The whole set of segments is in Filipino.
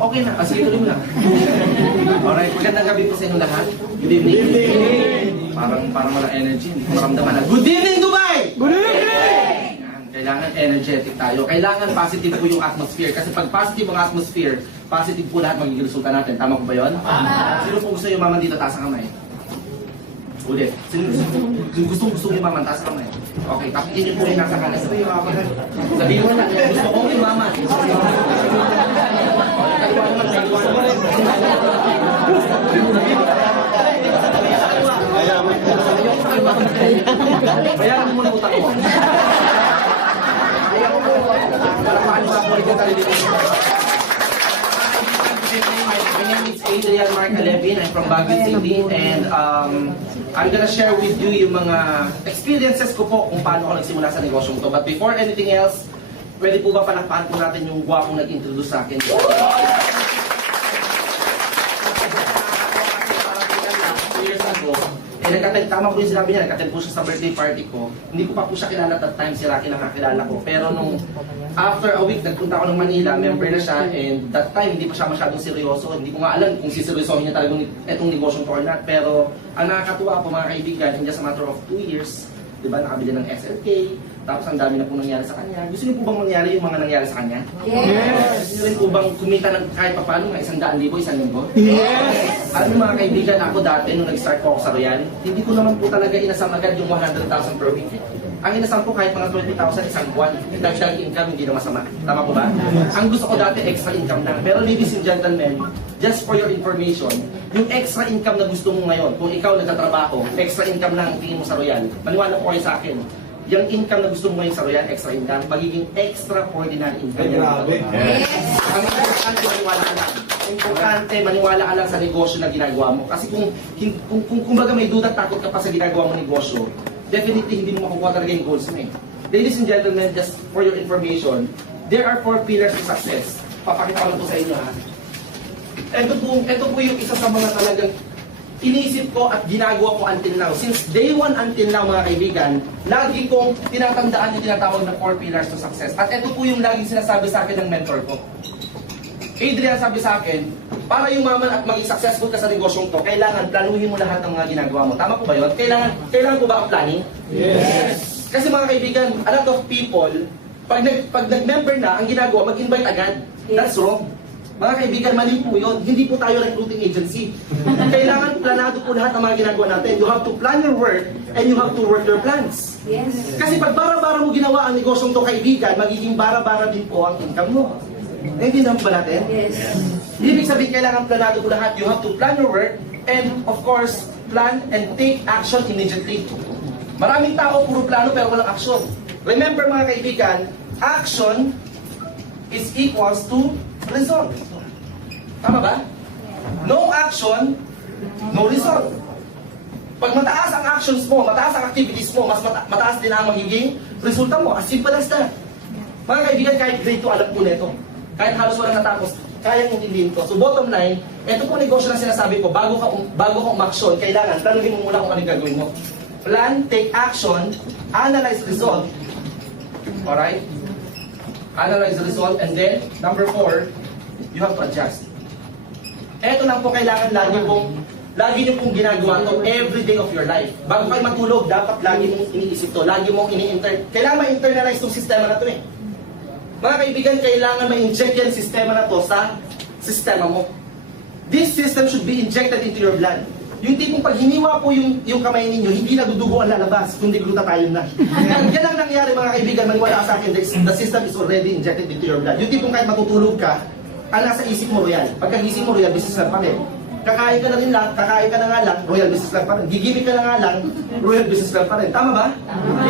Okay na. Sige, tuloy mo lang. Alright, magandang gabi po sa inyo lahat. Good evening. Good evening. Parang walang energy. Hindi ko maramdaman na. Good evening, Dubai! Good evening! Kailangan energetic tayo. Kailangan positive po yung atmosphere. Kasi pag positive ang atmosphere, positive po lahat magiging resulta natin. Tama po ba yun? Sino po gusto yung maman dito? Taas ang kamay. Ulit. Sino gusto yung maman? Taas ang kamay. Okay, tapitin niyo po yung nasa kanan. Sabihin mo na, gusto ko yung maman. Bayaran mo muna utak mo. Palakpakan mo ako rin yung talibin. My name is Adrian Mark Alevin. I'm from Baguio City, and I'm gonna share with you yung mga experiences ko po kung paano ako nagsimula sa negosyong to. But before anything else, pwede po ba palakpakan po natin yung gwapong nag-introduce sa akin? Tama po yung sinabi niya, nag-attend po siya sa birthday party ko. Hindi ko pa po siya kilala at that time, si Rocky lang nakakilala ko. Pero nung after a week, nagpunta ako ng Manila, member na siya, and that time, hindi pa siya masyadong seryoso. Hindi ko nga alam kung siseryosohin niya talaga itong negosyong to or not. Pero ang nakakatuwa po mga kaibigan, in just a matter of 2 years, di ba, nakabili ng SLK, tapos ang dami na po nangyari sa kanya. Gusto niyo po bang mangyari yung mga nangyari sa kanya? Yes! Gusto niyo rin po bang kumita ng kahit pa paano, mga 100,000, 1,000? Yes! Alam mga kaibigan, ako dati nung nag-start po ako sa Royal, hindi ko naman po talaga inasam agad yung 100,000 per week. Ang inasam po kahit mga 20,000 isang buwan, dagdag income, hindi na masama. Tama po ba? Ang gusto ko dati, extra income lang. Pero ladies and gentlemen, just for your information, yung extra income na gusto mo ngayon, kung ikaw nagtatrabaho, extra income lang ang tingin mo sa Royal, maniwala po kayo sa akin, yung income na gusto mo ngayon sa Royal, extra income, magiging extraordinary income. Yes! Ang importante, maniwala ka lang. Importante, maniwala ka lang sa negosyo na ginagawa mo. Kasi kung baga may duda, takot ka pa sa ginagawa mo negosyo, definitely hindi mo makukuha talaga yung goals mo eh. Ladies and gentlemen, just for your information, there are 4 pillars to success. Papakita ko lang po sa inyo ha. Ito po yung isa sa mga talagang iniisip ko at ginagawa ko until now. Since day 1 until now mga kaibigan, lagi kong tinatandaan yung tinatawag na 4 pillars to success. At ito po yung laging sinasabi sa akin ng mentor ko. Adrian, sabi sa akin, para yumaman at maging successful ka sa negosyong to, kailangan planuhin mo lahat ng mga ginagawa mo. Tama po ba yun? Kailangan po ba ang planning? Yes! Kasi mga kaibigan, a lot of people, pag nag-member na, ang ginagawa, mag-invite agad. That's wrong. Mga kaibigan, mali po yun. Hindi po tayo recruiting agency. Kailangan planado po lahat ng mga ginagawa natin. You have to plan your work and you have to work your plans. Yes. Kasi pag bara-bara mo ginawa ang negosyong to kaibigan, magiging bara-bara din po ang income mo. Hindi naman ba natin? Yes. Ibig sabihin, kailangan planado po lahat. You have to plan your work and of course, plan and take action immediately. Maraming tao puro plano pero walang action. Remember mga kaibigan, action is equals to result. Tama ba? No action, no result. Pag mataas ang actions mo, mataas ang activities mo, mas mataas din ang magiging resulta mo. As simple as that. Mga kaibigan, kahit grade 2, alam po nito. Kahit halos walang natapos, kayang intindihin ko. So bottom line, ito po negosyo na sinasabi ko, bago ka umaksyon, kailangan, tanungin mo muna kung ano gagawin mo. Plan, take action, analyze result. Alright? Analyze the result, and then, number 4, you have to adjust. Ito lang po kailangan lagi niyo pong ginagawa to every day of your life. Bago kayo matulog, dapat lagi mong iniisip to, lagi mong kailangan ma-internalize itong sistema na to eh. Mga kaibigan, kailangan ma-inject yan sistema na to sa sistema mo. This system should be injected into your blood. Yung tipong pag hiniwa po yung kamay ninyo, hindi na dudugo ang lalabas, kundi glutathione na. Yan ang nangyari mga kaibigan, maniwala sa akin, the system is already injected into your blood. Yung tipong kahit matutulog ka, ang nasa isip mo Royal. Pagkagising mo Royal, business lang pa rin. Kakain ka na rin lang, kakain ka na nga lang, Royal business lang pa rin. Gigimik ka na nga lang, Royal business lang pa rin. Tama ba?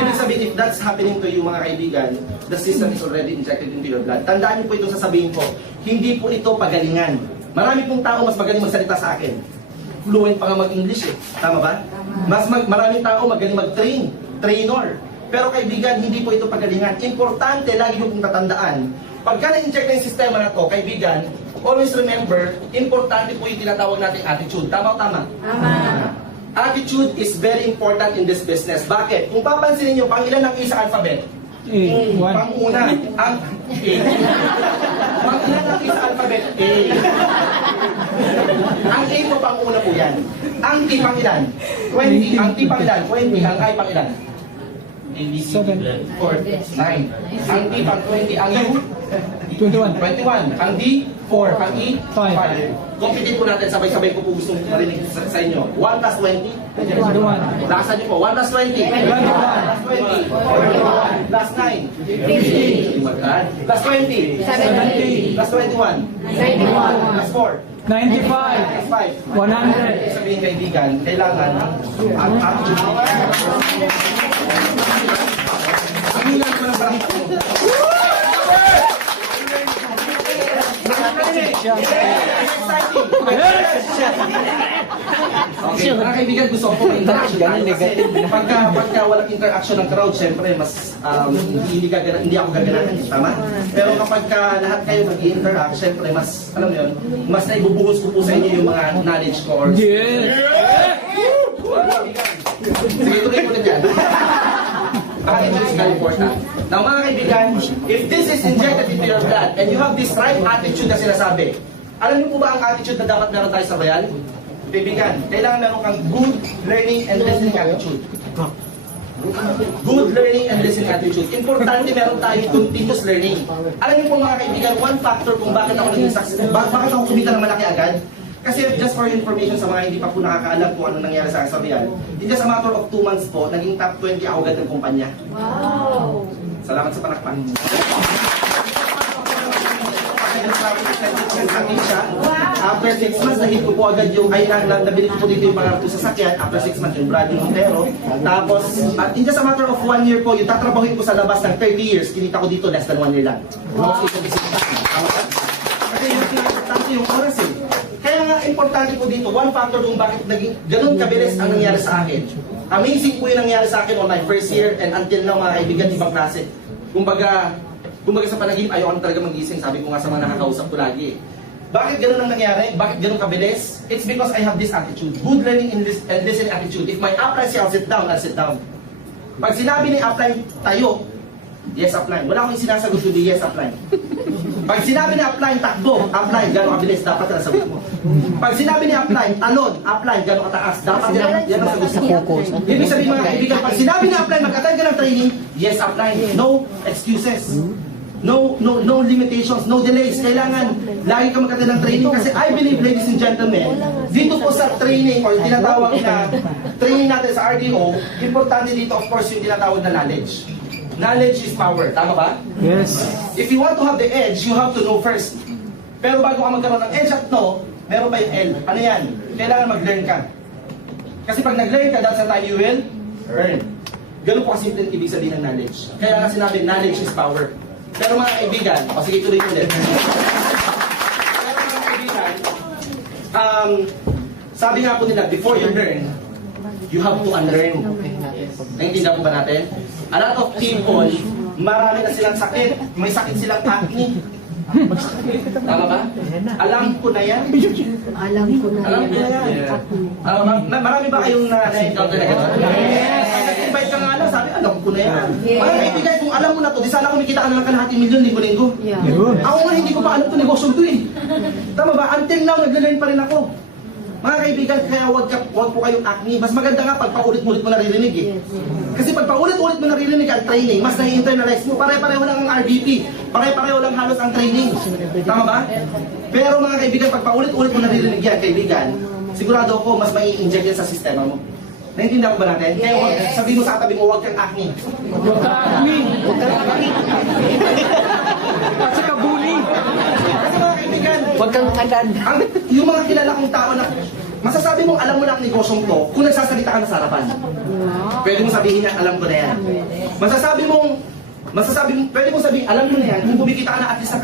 Ibig sabihin, if that's happening to you mga kaibigan, the system is already injected into your blood. Tandaan niyo po itong sasabihin ko, hindi po ito pagalingan. Marami pong tao mas magaling magsalita sa akin. Fluent pa nga mag-English eh. Tama ba? Maraming tao magaling mag-train, trainer. Pero kaibigan, hindi po ito pagalingan. Importante, lagi niyo pong tatandaan, pagka na-inject na yung sistema na to, kaibigan, always remember, importante po yung tinatawag nating attitude. Tama o tama? Tama. Attitude is very important in this business. Bakit? Kung papansinin nyo, pang ilan ang isa alphabet? Pang-una, ang A. Pang ilan ang isa alphabet? A. pang-una po yan. Ang T pang ilan? 20. Ang T pang ilan? 20. Ang I pang ilan? 7, 4, 9. Ang T pang 20. Ang U? 21. Ang D? 4. Ang E? 5. Computin po natin, sabay-sabay ko po gusto marinig sa inyo. 1 plus 20? 21. Lakasan niyo po. 1 plus 20? 21. Plus 9? 50. Plus 20? 70. Plus 21? 91. Plus 4? 95, Plus 5? 100. Sabihin kaibigan, kailangan ang attitude. Sabihin ko ng barang ko. Okay, mga kaibigan, gusto ko may interaction tayo kasi pagka walang interaction ng crowd, syempre mas hindi ako gaganahan, tama? Pero kapag lahat kayo mag-interact, syempre mas, alam mo yun, mas naibubuhos ko po sa inyo yung mga knowledge ko or... Sige, tuloy ko din yan. Bakit ito is very important? Now mga kaibigan, if this is injected into your blood and you have this right attitude na sinasabi, alam niyo po ba ang attitude na dapat meron tayo sa bayan? Kaibigan, kailangan meron kang good learning and listening attitude. Good learning and listening attitude. Importante meron tayo continuous learning. Alam niyo po mga kaibigan, one factor kung bakit ako naging success, bakit ako kumita ng malaki agad, kasi just for information sa mga hindi pa po nakakaalam kung ano nangyari sa akin sa Real, in just a matter of 2 months po, naging top 20 ako agad ng kumpanya. Wow! Salamat sa panakpan. After 6 months, nahit ko po agad yung, nabili ko po dito yung pangarap ko sa sakyan. After 6 months, yung Bradley Montero. Tapos, at in just a matter of 1 year po, yung tatrabahin ko sa labas ng 30 years, kinita ko dito less than 1 year lang. Wow! Kasi yung oras eh. Kaya nga, importante po dito, one factor kung bakit naging ganun kabilis ang nangyari sa akin. Amazing po yung nangyari sa akin on my first year and until now, mga kaibigan, ibang klase. Kumbaga sa panaginip, ayoko na talaga magising. Sabi ko nga sa mga nakakausap ko lagi. Bakit ganun ang nangyari? Bakit ganun kabilis? It's because I have this attitude. Good learning and listening attitude. If my upline says I'll sit down, I'll sit down. Pag sinabi ni upline, tayo, yes upline. Wala akong sinasagot kundi yes upline. Pag sinabi ni upline, takbo, upline, gano'ng kabilis, dapat na sagot mo. Pag sinabi ni upline, talon, upline, gano'ng kataas, dapat yan ang sagot mo. Ibig sabihin mga kaibigan, pag sinabi ni upline, mag-attend ka ng training, yes upline, no excuses. No limitations, no delays. Kailangan lagi ka mag-attend ng training kasi I believe, ladies and gentlemen, dito po sa training or tinatawag na training natin sa RDO, importante dito of course yung tinatawag na knowledge. Knowledge is power. Tama ba? Yes. If you want to have the edge, you have to know first. Pero bago ka magkaroon ng edge at know, meron pa yung L. Ano yan? Kailangan mag-learn ka. Kasi pag nag-learn ka, that's the time you will earn. Ganun po kasi ibig sabihin ng knowledge. Kaya nga sinabi, knowledge is power. Pero mga kaibigan, o sige tuloy ulit. Pero mga kaibigan, sabi nga po nila, before you learn, you have to unlearn. Naintindihan po ba natin? A lot of people, marami na silang sakit. May sakit silang acne. Tama ba? Alam ko na yan. Alam ko na yan. Marami ba kayong na-encounter na gano'n? Yes! Invite ka nga lang, sabi, alam ko na yan. Mga kaibigan, kung alam mo na to, di sana kumikita ka na ng kalahating milyon, linggo-linggo. Ako nga, hindi ko pa alam ito, negosyo ito eh. Tama ba? Until now, nag-learn pa rin ako. Mga kaibigan, kaya wag po kayong acne. Mas maganda nga pag paulit-ulit mo naririnig eh. Kasi pag paulit-ulit mo naririnig ang training, mas na-internalize mo. Pare-pareho lang ang RDP. Pare-pareho lang halos ang training. Tama ba? Pero mga kaibigan, pag paulit-ulit mo naririnig yan, kaibigan, sigurado ako mas mai-inject yan sa sistema mo. Naintindihan ko ba natin? Kaya sabi mo sa katabi mo, huwag kang acne. Huwag ka acne. At saka bully. Kasi mga kaibigan, Huwag kang kadan. yung mga kilala kong tao na masasabi mong alam mo na ang negosyong to kung nagsasalita ka na sa harapan. Pwede mong sabihin na alam ko na yan. Pwede mong sabihin alam mo na yan kung kumikita ka na at least ng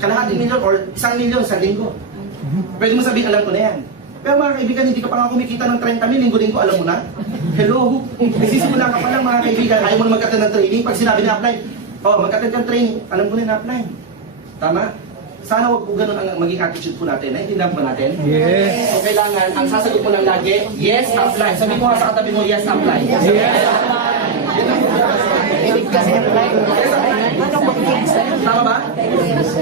kalahating milyon or 1 milyon sa linggo. Pwede mong sabihin alam ko na yan. Pero mga kaibigan, hindi ka pa nga kumikita ng 30 mil, linggo-linggo, alam mo na? Hello? Nagsisimula ka pa lang mga kaibigan, ayaw mo na mag-attend ng training. Pag sinabi na apply, mag-attend ka ng training, alam ko na na-apply. Tama? Sana wag po ganun ang maging attitude po natin. Naintindihan po natin? Yes. So kailangan, ang sasagot mo lang lagi, yes, apply. Sabi ko nga sa katabi mo, yes, apply. Yes, Tama ba?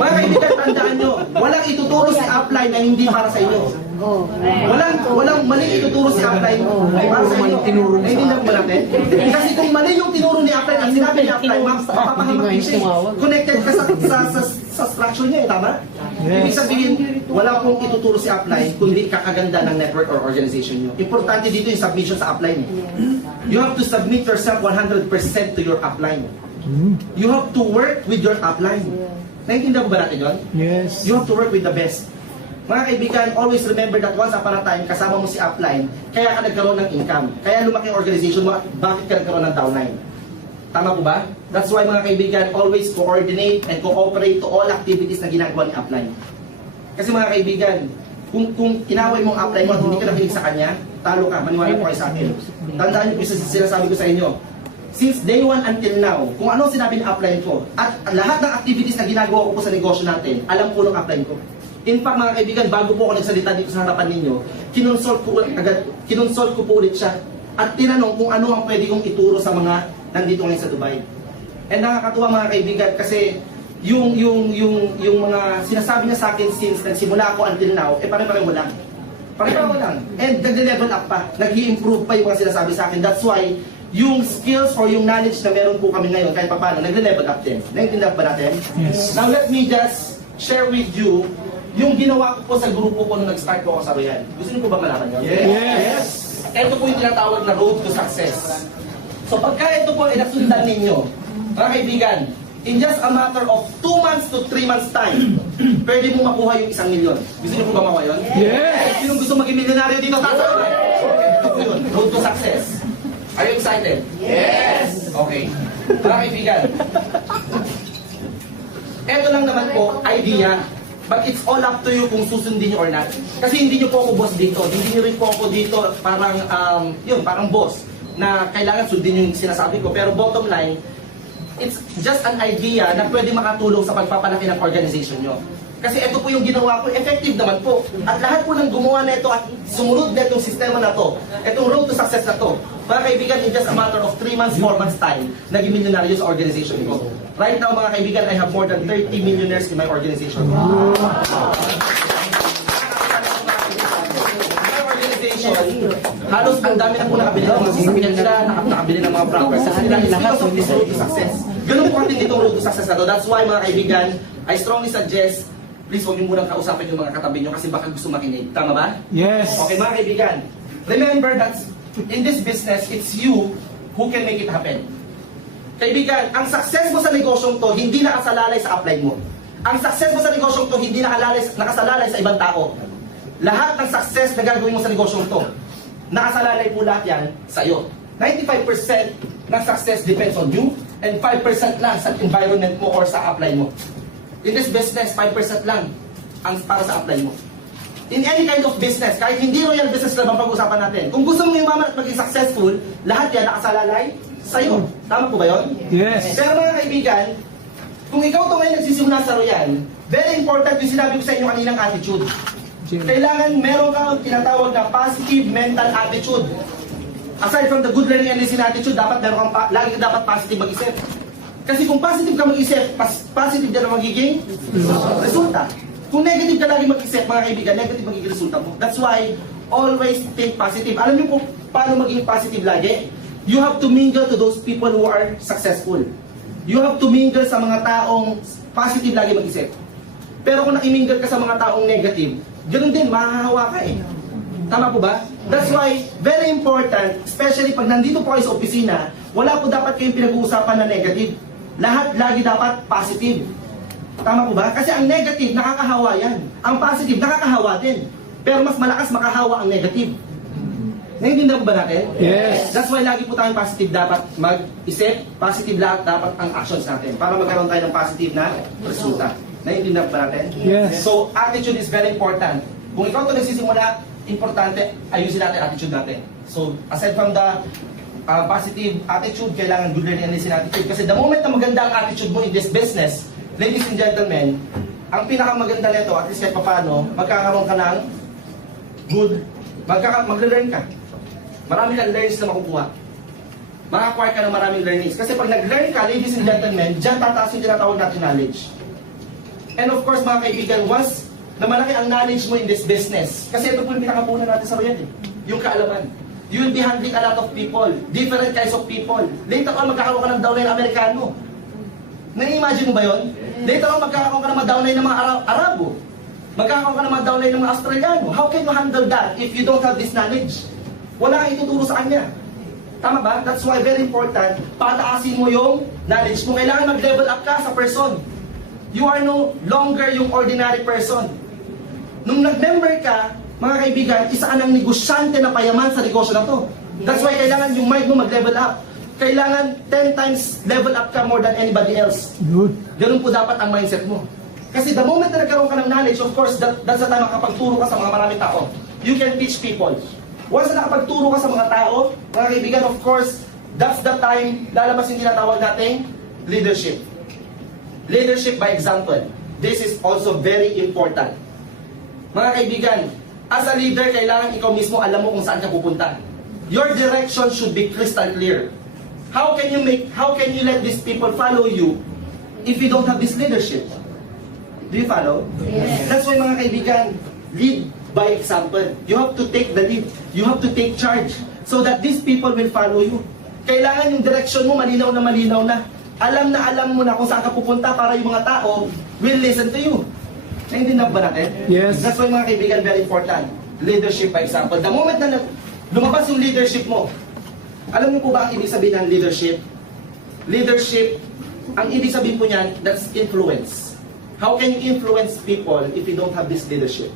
Mga kaibigan, tandaan nyo, walang ituturo si apply na hindi para sa inyo. Oh. Walang mali ituturo si upline. Para sa inyo, naiintindihan ba natin? Kasi kung mali yung tinuro ni upline at sinabi ni upline, mapapahamak siya. Connected ka sa structure niya, tama? Ibig sabihin, wala pong ituturo si upline kundi kakaganda ng network or organization niyo. Importante dito yung submission sa upline. You have to submit yourself 100% to your upline. You have to work with your upline. Naiintindihan ba natin yun? Yes. You have to work with the best. Mga kaibigan, always remember that once upon a time, kasama mo si upline, kaya ka nagkaroon ng income. Kaya lumaki ang organization mo, bakit ka nagkaroon ng downline? Tama po ba? That's why mga kaibigan, always coordinate and cooperate to all activities na ginagawa ni upline. Kasi mga kaibigan, kung kinaway mo ang upline mo at hindi ka nakinig sa kanya, talo ka, maniwala po kayo sa akin. Tandaan niyo po yung sinasabi ko sa inyo. Since day 1 until now, kung ano sinabi ng upline ko, at lahat ng activities na ginagawa ko po sa negosyo natin, alam po ng upline ko. In fact, mga kaibigan, bago po ako nagsalita dito sa harapan ninyo, kinonsult ko po ulit siya at tinanong kung ano ang pwede kong ituro sa mga nandito ngayon sa Dubai. And nakakatuwa mga kaibigan kasi yung mga sinasabi niya sa akin since nagsimula ako until now, pare-pareho lang. Pare-pareho lang. And nag-level up pa. Nag-i-improve pa yung mga sinasabi sa akin. That's why yung skills or yung knowledge na meron po kami ngayon, kahit pa paano, nag-level up din. Naintindihan ba natin? Yes. Now let me just share with you yung ginawa ko po sa grupo ko nung nag-start ko ako sa Royal. Gusto niyo po ba malaman yun? Yes. Ito po yung tinatawag na road to success. So pagka ito po ay nasundan ninyo, mga kaibigan, in just a matter of 2 months to 3 months time, pwede mo makuha yung 1 milyon. Gusto niyo po ba makuha yun? Yes. Sino gusto maging milyonaryo dito? Tasa! Ito po yun, road to success. Are you excited? Yes! Okay. Mga kaibigan, ito lang naman po, idea. But it's all up to you kung susundin nyo or not. Kasi hindi nyo po ako boss dito. Hindi nyo rin po ako dito parang, parang boss na kailangan sundin yung sinasabi ko. Pero bottom line, it's just an idea na pwede makatulong sa pagpapalaki ng organization nyo. Kasi ito po yung ginawa ko, effective naman po. At lahat po ng gumawa na ito at sumunod na itong sistema na to, itong road to success na to, mga kaibigan, in just a matter of 3 months, 4 months time, naging milyonaryo sa organization ko. Right now, mga kaibigan, I have more than 30 millionaires in my organization. My organization, halos ang dami na po nakabili ng mga sasakyan nila, nakabili ng mga properties nila. It's because of this road to success. Ganun po atin itong road to success na to. That's why, mga kaibigan, I strongly suggest, please huwag niyo munang kausapin yung mga katabi niyo kasi baka gusto makinig. Tama ba? Yes. Okay, mga kaibigan, remember that in this business, it's you who can make it happen. Kaibigan, ang success mo sa negosyong to, hindi nakasalalay sa upline mo. Ang success mo sa negosyong to, hindi nakasalalay sa ibang tao. Lahat ng success na gagawin mo sa negosyong to, nakasalalay po lahat yan sa iyo. 95% ng success depends on you, and 5% lang sa environment mo or sa upline mo. In this business, 5% lang ang para sa upline mo. In any kind of business, kahit hindi royal business lang ang pag-usapan natin, kung gusto mo yumaman at maging successful, lahat yan nakasalalay sa'yo. Tama po ba yun? Yes. Pero mga kaibigan, kung ikaw ito ngayon nagsisimula sa royal, very important yung sinabi ko sa inyo kaninang attitude. Kailangan meron kang tinatawag na positive mental attitude. Aside from the good learning and listening attitude, dapat meron kang lagi ka dapat positive mag-isip. Kasi kung positive ka mag-isip, positive din ang magiging resulta. Kung negative ka lagi mag-isip, mga kaibigan, negative magiging resulta mo. That's why, always think positive. Alam niyo kung paano maging positive lagi? You have to mingle to those people who are successful. You have to mingle sa mga taong positive lagi mag-isip. Pero kung nakimingle ka sa mga taong negative, ganoon din, mahahawa ka eh. Tama po ba? That's why, very important, especially pag nandito po kayo sa opisina, wala po dapat kayong pinag-uusapan na negative. Lahat lagi dapat positive. Tama po ba? Kasi ang negative, nakakahawa yan. Ang positive, nakakahawa din. Pero mas malakas makahawa ang negative. Naiintindihan po ba natin? Yes. That's why lagi po tayong positive dapat mag-isip, positive lahat dapat ang actions natin para magkaroon tayo ng positive na resulta. Naiintindihan po ba natin? Yes. So, attitude is very important. Kung ikaw ito nagsisimula, importante, ayusin natin attitude natin. So, aside from the positive attitude, kailangan good learning and listening attitude. Kasi the moment na maganda ang attitude mo in this business, ladies and gentlemen, ang pinakamaganda nito, at least kahit paano, magkakaroon ka ng good, mag-learn ka. Marami kang learnings na makukuha. Maka-acquire ka ng maraming learnings. Kasi pag nag-learn ka, ladies and gentlemen, dyan tataas yung tinatawag natin knowledge. And of course, mga kaibigan, once na malaki ang knowledge mo in this business. Kasi ito po yung pinakapunan natin sa Royal, yung kaalaman. You will be handling a lot of people, different kinds of people. Later on, magkakaroon ka ng downline Amerikano. Nai-imagine mo ba yun? Later on, magkakaroon ka ng mga downline ng mga Arabo. Magkakaroon ka ng mga downline ng mga Australiano. How can you handle that if you don't have this knowledge? Wala kang ituturo sa kanya. Tama ba? That's why very important, pataasin mo yung knowledge mo. Kailangan mag-level up ka sa person. You are no longer yung ordinary person. Nung nag-member ka, mga kaibigan, isa ka ng negosyante na payaman sa negosyo na to. That's why kailangan yung mind mo mag-level up. Kailangan 10 times level up ka more than anybody else. Good. Ganun po dapat ang mindset mo. Kasi the moment na nagkaroon ka ng knowledge, of course, that's the time makapagturo ka sa mga maraming tao. You can teach people. Once na nakapagturo ka sa mga tao, mga kaibigan, of course, that's the time lalabas yung tinatawag nating leadership. Leadership by example. This is also very important. Mga kaibigan, as a leader, kailangan ikaw mismo alam mo kung saan ka pupunta. Your direction should be crystal clear. How can you let these people follow you if you don't have this leadership? Do you follow? Yes. That's why mga kaibigan, lead by example. You have to take the lead. You have to take charge so that these people will follow you. Kailangan yung direction mo malinaw na. Alam mo na kung saan ka pupunta para yung mga tao will listen to you. Naintindihan ba natin? Yes. That's why mga kaibigan, very important. Leadership by example. The moment na lumabas yung leadership mo, alam niyo po ba ang ibig sabihin ng leadership? Leadership, ang ibig sabihin po niyan, that's influence. How can you influence people if you don't have this leadership?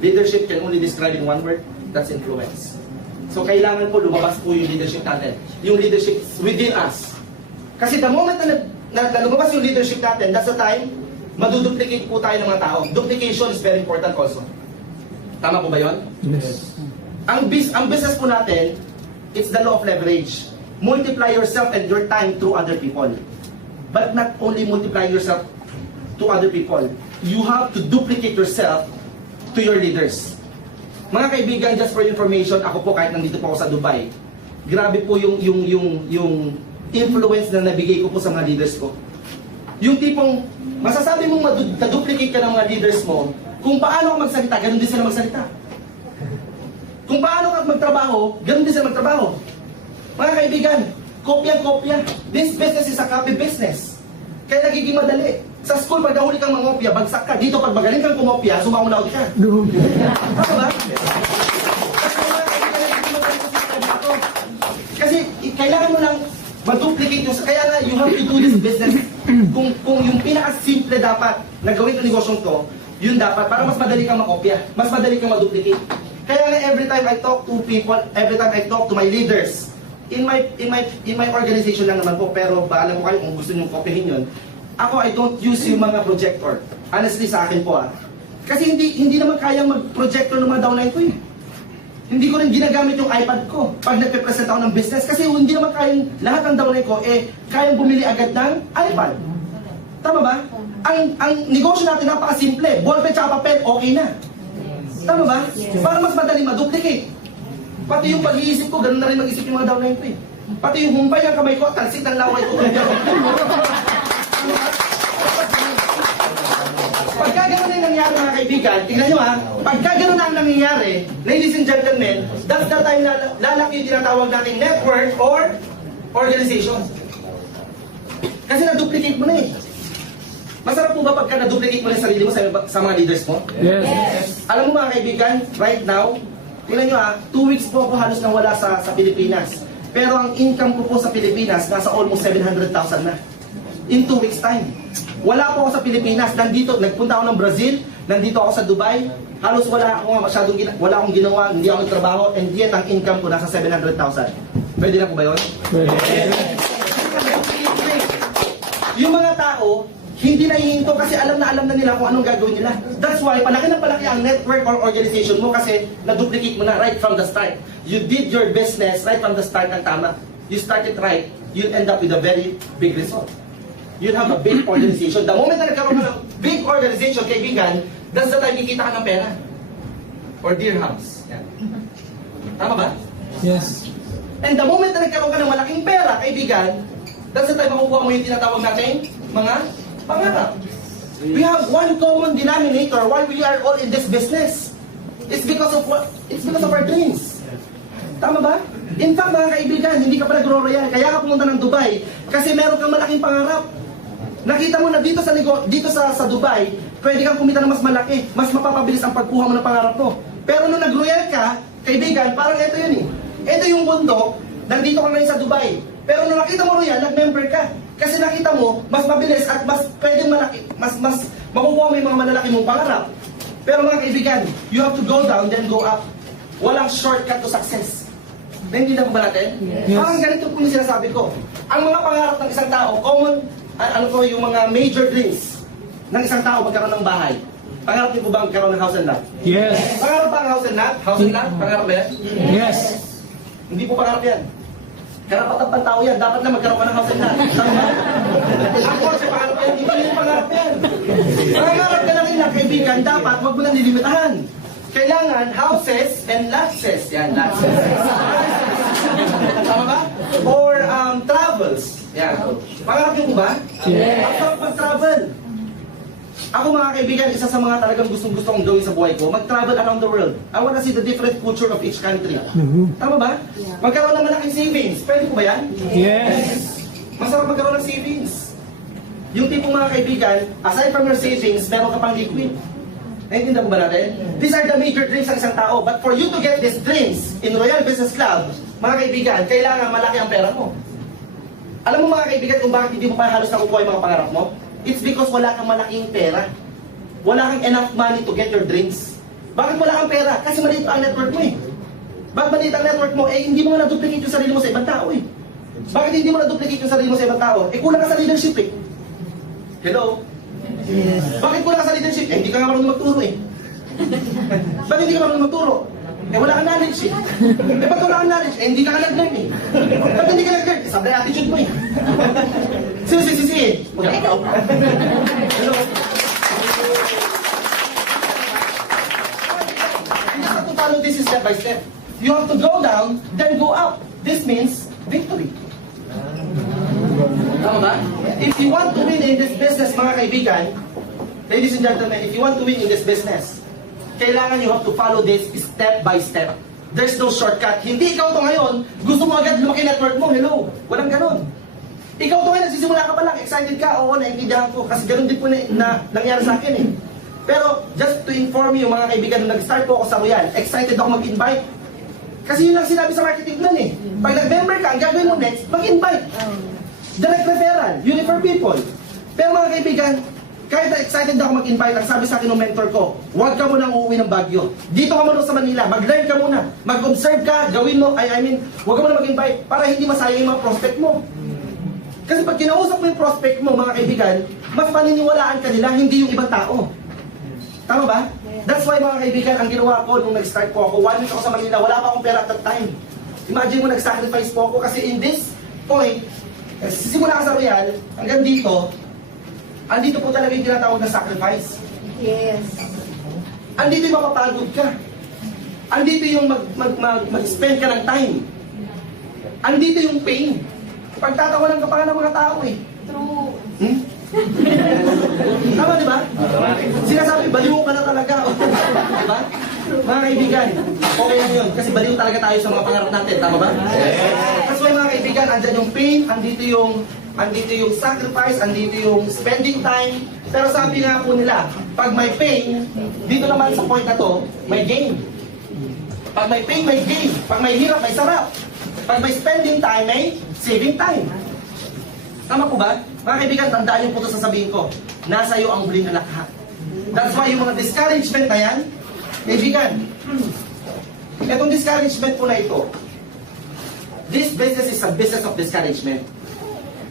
Leadership can only describe in one word, that's influence. So kailangan po lumabas po yung leadership natin. Yung leadership within us. Kasi the moment na lumabas yung leadership natin, that's the time, maduduplicate po tayo ng mga tao. Duplication is very important also. Tama po ba yun? Yes. Ang business po natin, it's the law of leverage. Multiply yourself and your time through other people. But not only multiply yourself to other people, you have to duplicate yourself to your leaders. Mga kaibigan, just for information, ako po kahit nandito po ako sa Dubai, grabe po yung influence na nabigay ko po sa mga leaders ko. Yung tipong, masasabi mong maduplicate ka ng mga leaders mo, kung paano ka magsalita, ganun din sila magsalita. Kung paano ka magtrabaho, ganun din sila magtrabaho. Mga kaibigan, kopya-kopya. This business is a copy business. Kaya nagiging madali. Sa school, pag nahuli kang mangopya, bagsak ka. Dito, pag magaling kang kumopya, sumauna-out ka. Good. Ano ba? Kasi kailangan mo lang maduplicate yung... Kaya nga, you have to do this business. Kung yung pinaka-simple dapat na gawin yung negosyong to, yun dapat, para mas madali kang makopya. Mas madali kang maduplicate. Kaya nga, every time I talk to people, every time I talk to my leaders, in my organization lang naman po, pero baala ko kayo kung gusto nyo kopyahin yun, ako, I don't use yung mga projector. Honestly, sa akin po Kasi hindi naman kayang mag-projector ng mga downline ko eh. Hindi ko rin ginagamit yung iPad ko pag nagpe-present ako ng business. Kasi hindi naman kayang, lahat ng downline ko, kayang bumili agad ng iPad. Tama ba? Ang negosyo natin napaka-simple. Ballpen tsaka papel, okay na. Tama ba? Para mas madaling ma-duplicate. Pati yung pag-iisip ko, ganun na rin mag-isip yung mga downline ko eh. Pati yung humpay ng kamay ko, talsik ng laway ko. Pagka gano'n na yung nangyari mga kaibigan, tingnan nyo pagka gano'n na ang nangyayari, ladies and gentlemen, that's the time na lalaki yung tinatawag nating network or organization. Kasi na-duplicate mo na eh. Masarap po ba pagka na-duplicate mo na yung sarili mo sa mga leaders mo? Yes. Alam mo mga kaibigan, right now, tingnan nyo 2 weeks po ako halos nang wala sa Pilipinas. Pero ang income ko po sa Pilipinas, nasa almost 700,000 na. In 2 weeks time. Wala po ako sa Pilipinas. Nandito, nagpunta ako ng Brazil, nandito ako sa Dubai. Halos wala akong ginawa, hindi ako nagtrabaho, and yet ang income ko nasa 700,000. Pwede na po ba yun? Pwede. Yung mga tao, hindi nahihinto kasi alam na nila kung anong gagawin nila. That's why, palaki na palaki ang network or organization mo kasi na-duplicate mo na right from the start. You did your business right from the start ng tama. You started right, you'll end up with a very big result. You'll have a big organization. The moment na nagkaroon ka ng big organization, kaibigan, that's the time kikita ka ng pera. Or dirhams. Yan. Tama ba? Yes. And the moment na nagkaroon ka ng malaking pera, kaibigan, that's the time makukuha mo yung tinatawag natin mga pangarap. We have one common denominator why we are all in this business. It's because of what? It's because of our dreams. Tama ba? In fact, mga kaibigan, hindi ka pa nagro-royal. Kaya ka pumunta ng Dubai kasi meron kang malaking pangarap. Nakita mo na dito sa Dubai, pwede kang kumita ng mas malaki, mas mapapabilis ang pagkuha mo ng pangarap mo. Pero nung nag-royal ka, kaibigan, parang ito yun eh. Ito yung bundok, nandito ka ngayon sa Dubai. Pero nung nakita mo royal, nag-member ka. Kasi nakita mo, mas mabilis at mas pwedeng malaki, mas makukuha mo yung mga malalaki mong pangarap. Pero mga kaibigan, you have to go down, then go up. Walang shortcut to success. Naintindihan ba natin? Yes. Parang ganito po yung sinasabi ko. Ang mga pangarap ng isang tao, common, yung mga major dreams ng isang tao magkaroon ng bahay. Pangarap niyo po ba magkaroon ng house and lot? Yes. Pangarap ba ang house and lot? House and lot? Pangarap ba yan? Yes. Hindi po pangarap yan. Karapatan pang tao yan. Dapat na magkaroon ka ng house and lot. Tama? Ang kotse pangarap yan. Hindi yung pangarap yan. Pangarap ka lang ilang kaibigan. Dapat wag mo nang nilimitahan. Kailangan houses and lotses. Yan, lotses. Tama ba? Or travels. Yan. Pangarap niyo po ba? Yes. Ang sarap mag-travel. Ako mga kaibigan, isa sa mga talagang gustong-gusto kong gawin sa buhay ko, mag-travel around the world. I wanna see the different culture of each country. Tama ba? Magkaroon ng malaking savings. Pwede po ba yan? Yes. Masarap magkaroon ng savings. Yung tipong mga kaibigan, aside from your savings, meron ka pang liquid. Naintindihan mo ba natin? These are the major dreams ng isang tao. But for you to get these dreams in Royal Business Club, mga kaibigan, kailangan malaki ang pera mo. Alam mo mga kaibigan kung bakit hindi mo pa halos nakukuha yung mga pangarap mo? It's because wala kang malaking pera. Wala kang enough money to get your dreams. Bakit wala kang pera? Kasi maliit ang network mo eh. Bakit maliit ang network mo? Eh hindi mo nga na-duplicate yung sarili mo sa ibang tao eh. Bakit hindi mo na-duplicate yung sarili mo sa ibang tao? Eh kulang ka sa leadership eh. Hello? Yes. Bakit kulang ka sa leadership? Eh hindi ka nga marunong magturo eh. Bakit hindi ka marunong magturo? Eh wala kang knowledge eh. Eh ba't wala kang knowledge? Eh hindi ka nag-learn eh. Ba't hindi ka nag-learn? Eh sabi attitude mo eh. Sisi. Hello? You have to follow this step by step. You have to go down, then go up. This means victory. Tama ba? If you want to win in this business, mga kaibigan, ladies and gentlemen, if you want to win in this business, kailangan you have to follow this step by step. There's no shortcut. Hindi ikaw to ngayon, gusto mo agad lumaki network mo, hello. Walang ganon. Ikaw to ngayon, nagsisimula ka pa lang, excited ka, oo, naiintindihan ko, kasi ganon din po na nangyari sa akin eh. Pero, just to inform you, mga kaibigan, nung nag-start po ako sa Royal, excited ako mag-invite. Kasi yun lang sinabi sa marketing plan eh. Pag nag-member ka, ang gagawin mo next, mag-invite. Direct referral, you refer people. Pero mga kaibigan, kahit na excited ako mag-invite, ang sabi sa akin ng mentor ko, huwag ka munang uuwi ng Baguio. Dito ka muna sa Manila, mag-learn ka muna. Mag-observe ka, gawin mo, huwag ka muna mag-invite para hindi masayang yung mga prospect mo. Kasi pag kinausap mo yung prospect mo, mga kaibigan, mas paniniwalaan ka nila, hindi yung ibang tao. Tama ba? That's why mga kaibigan, ang ginawa ko nung nag-start po ako, 1 week ako sa Manila, wala pa akong pera at that time. Imagine mo, nag-sacrifice po ako kasi in this point, simula ka sa Royal, hanggang dito, andito po talaga yung tinatawag na sacrifice. Yes. Andito yung mapapagod ka. Andito yung mag-spend ka ng time. Andito yung pain. Pagtatawanan ka pa ng mga tao eh. True. Tama, di ba? Sinasabi, baliw ka na talaga. Di ba? Mga kaibigan, okay lang yun. Kasi baliw talaga tayo sa mga pangarap natin. Tama ba? That's why mga kaibigan, andyan yung pain, andito yung sacrifice, andito yung spending time. Pero sabi nga po nila, pag may pain, dito naman sa point na to, may gain. Pag may pain, may gain. Pag may hirap, may sarap. Pag may spending time, may saving time. Tama po ba? Mga kaibigan, tandaan yung po ito sasabihin ko. Nasa iyo ang huling lahat. That's why yung mga discouragement na yan, kaibigan, itong discouragement po na ito, this business is a business of discouragement.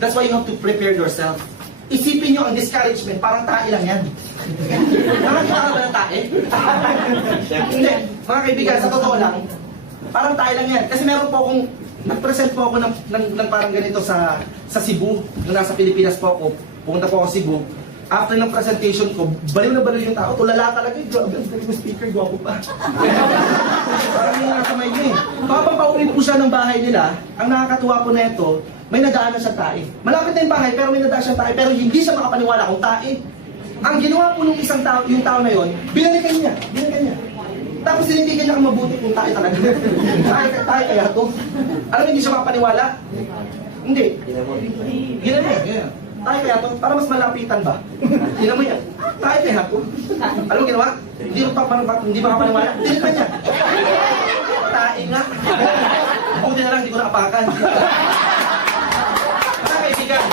That's why you have to prepare yourself. Isipin nyo ang discouragement, parang tae lang yan. Nakakita ba ng tae? Hindi. Mga kaibigan, sa totoo lang, parang tae lang yan. Kasi meron po akong, nag-present po ako ng parang ganito sa Cebu. Nung nasa Pilipinas po ako, pumunta po ako sa Cebu. After ng presentation ko, baliw na baliw yung tao. Tulala talaga eh. Grabe, ang galing mo speaker, gwapo pa. Parang yung nasa may eh. Kapag pauwi po siya ng bahay nila, ang nakakatuwa po na ito, may nadaanan siya tae. Malapit na yung bahay, pero may nadaan siya tae. Pero hindi siya makapaniwala kung tae. Ang ginawa po ng isang tao, yung tao na yon, binalikan niya. Tapos sinindigan niya kung mabuti kung tayo talaga. tayo kaya to. Alam mo, hindi siya mapaniwala? Hindi. Ginawa niya. Tayo kaya to, para mas malapitan ba? Ginawa niya. Tayo kaya to. Alam mo ginawa? Hindi makapaniwala. Tinignan niya. Tayo nga. Buti na lang, hindi ko nakapakan. Mga kaibigan.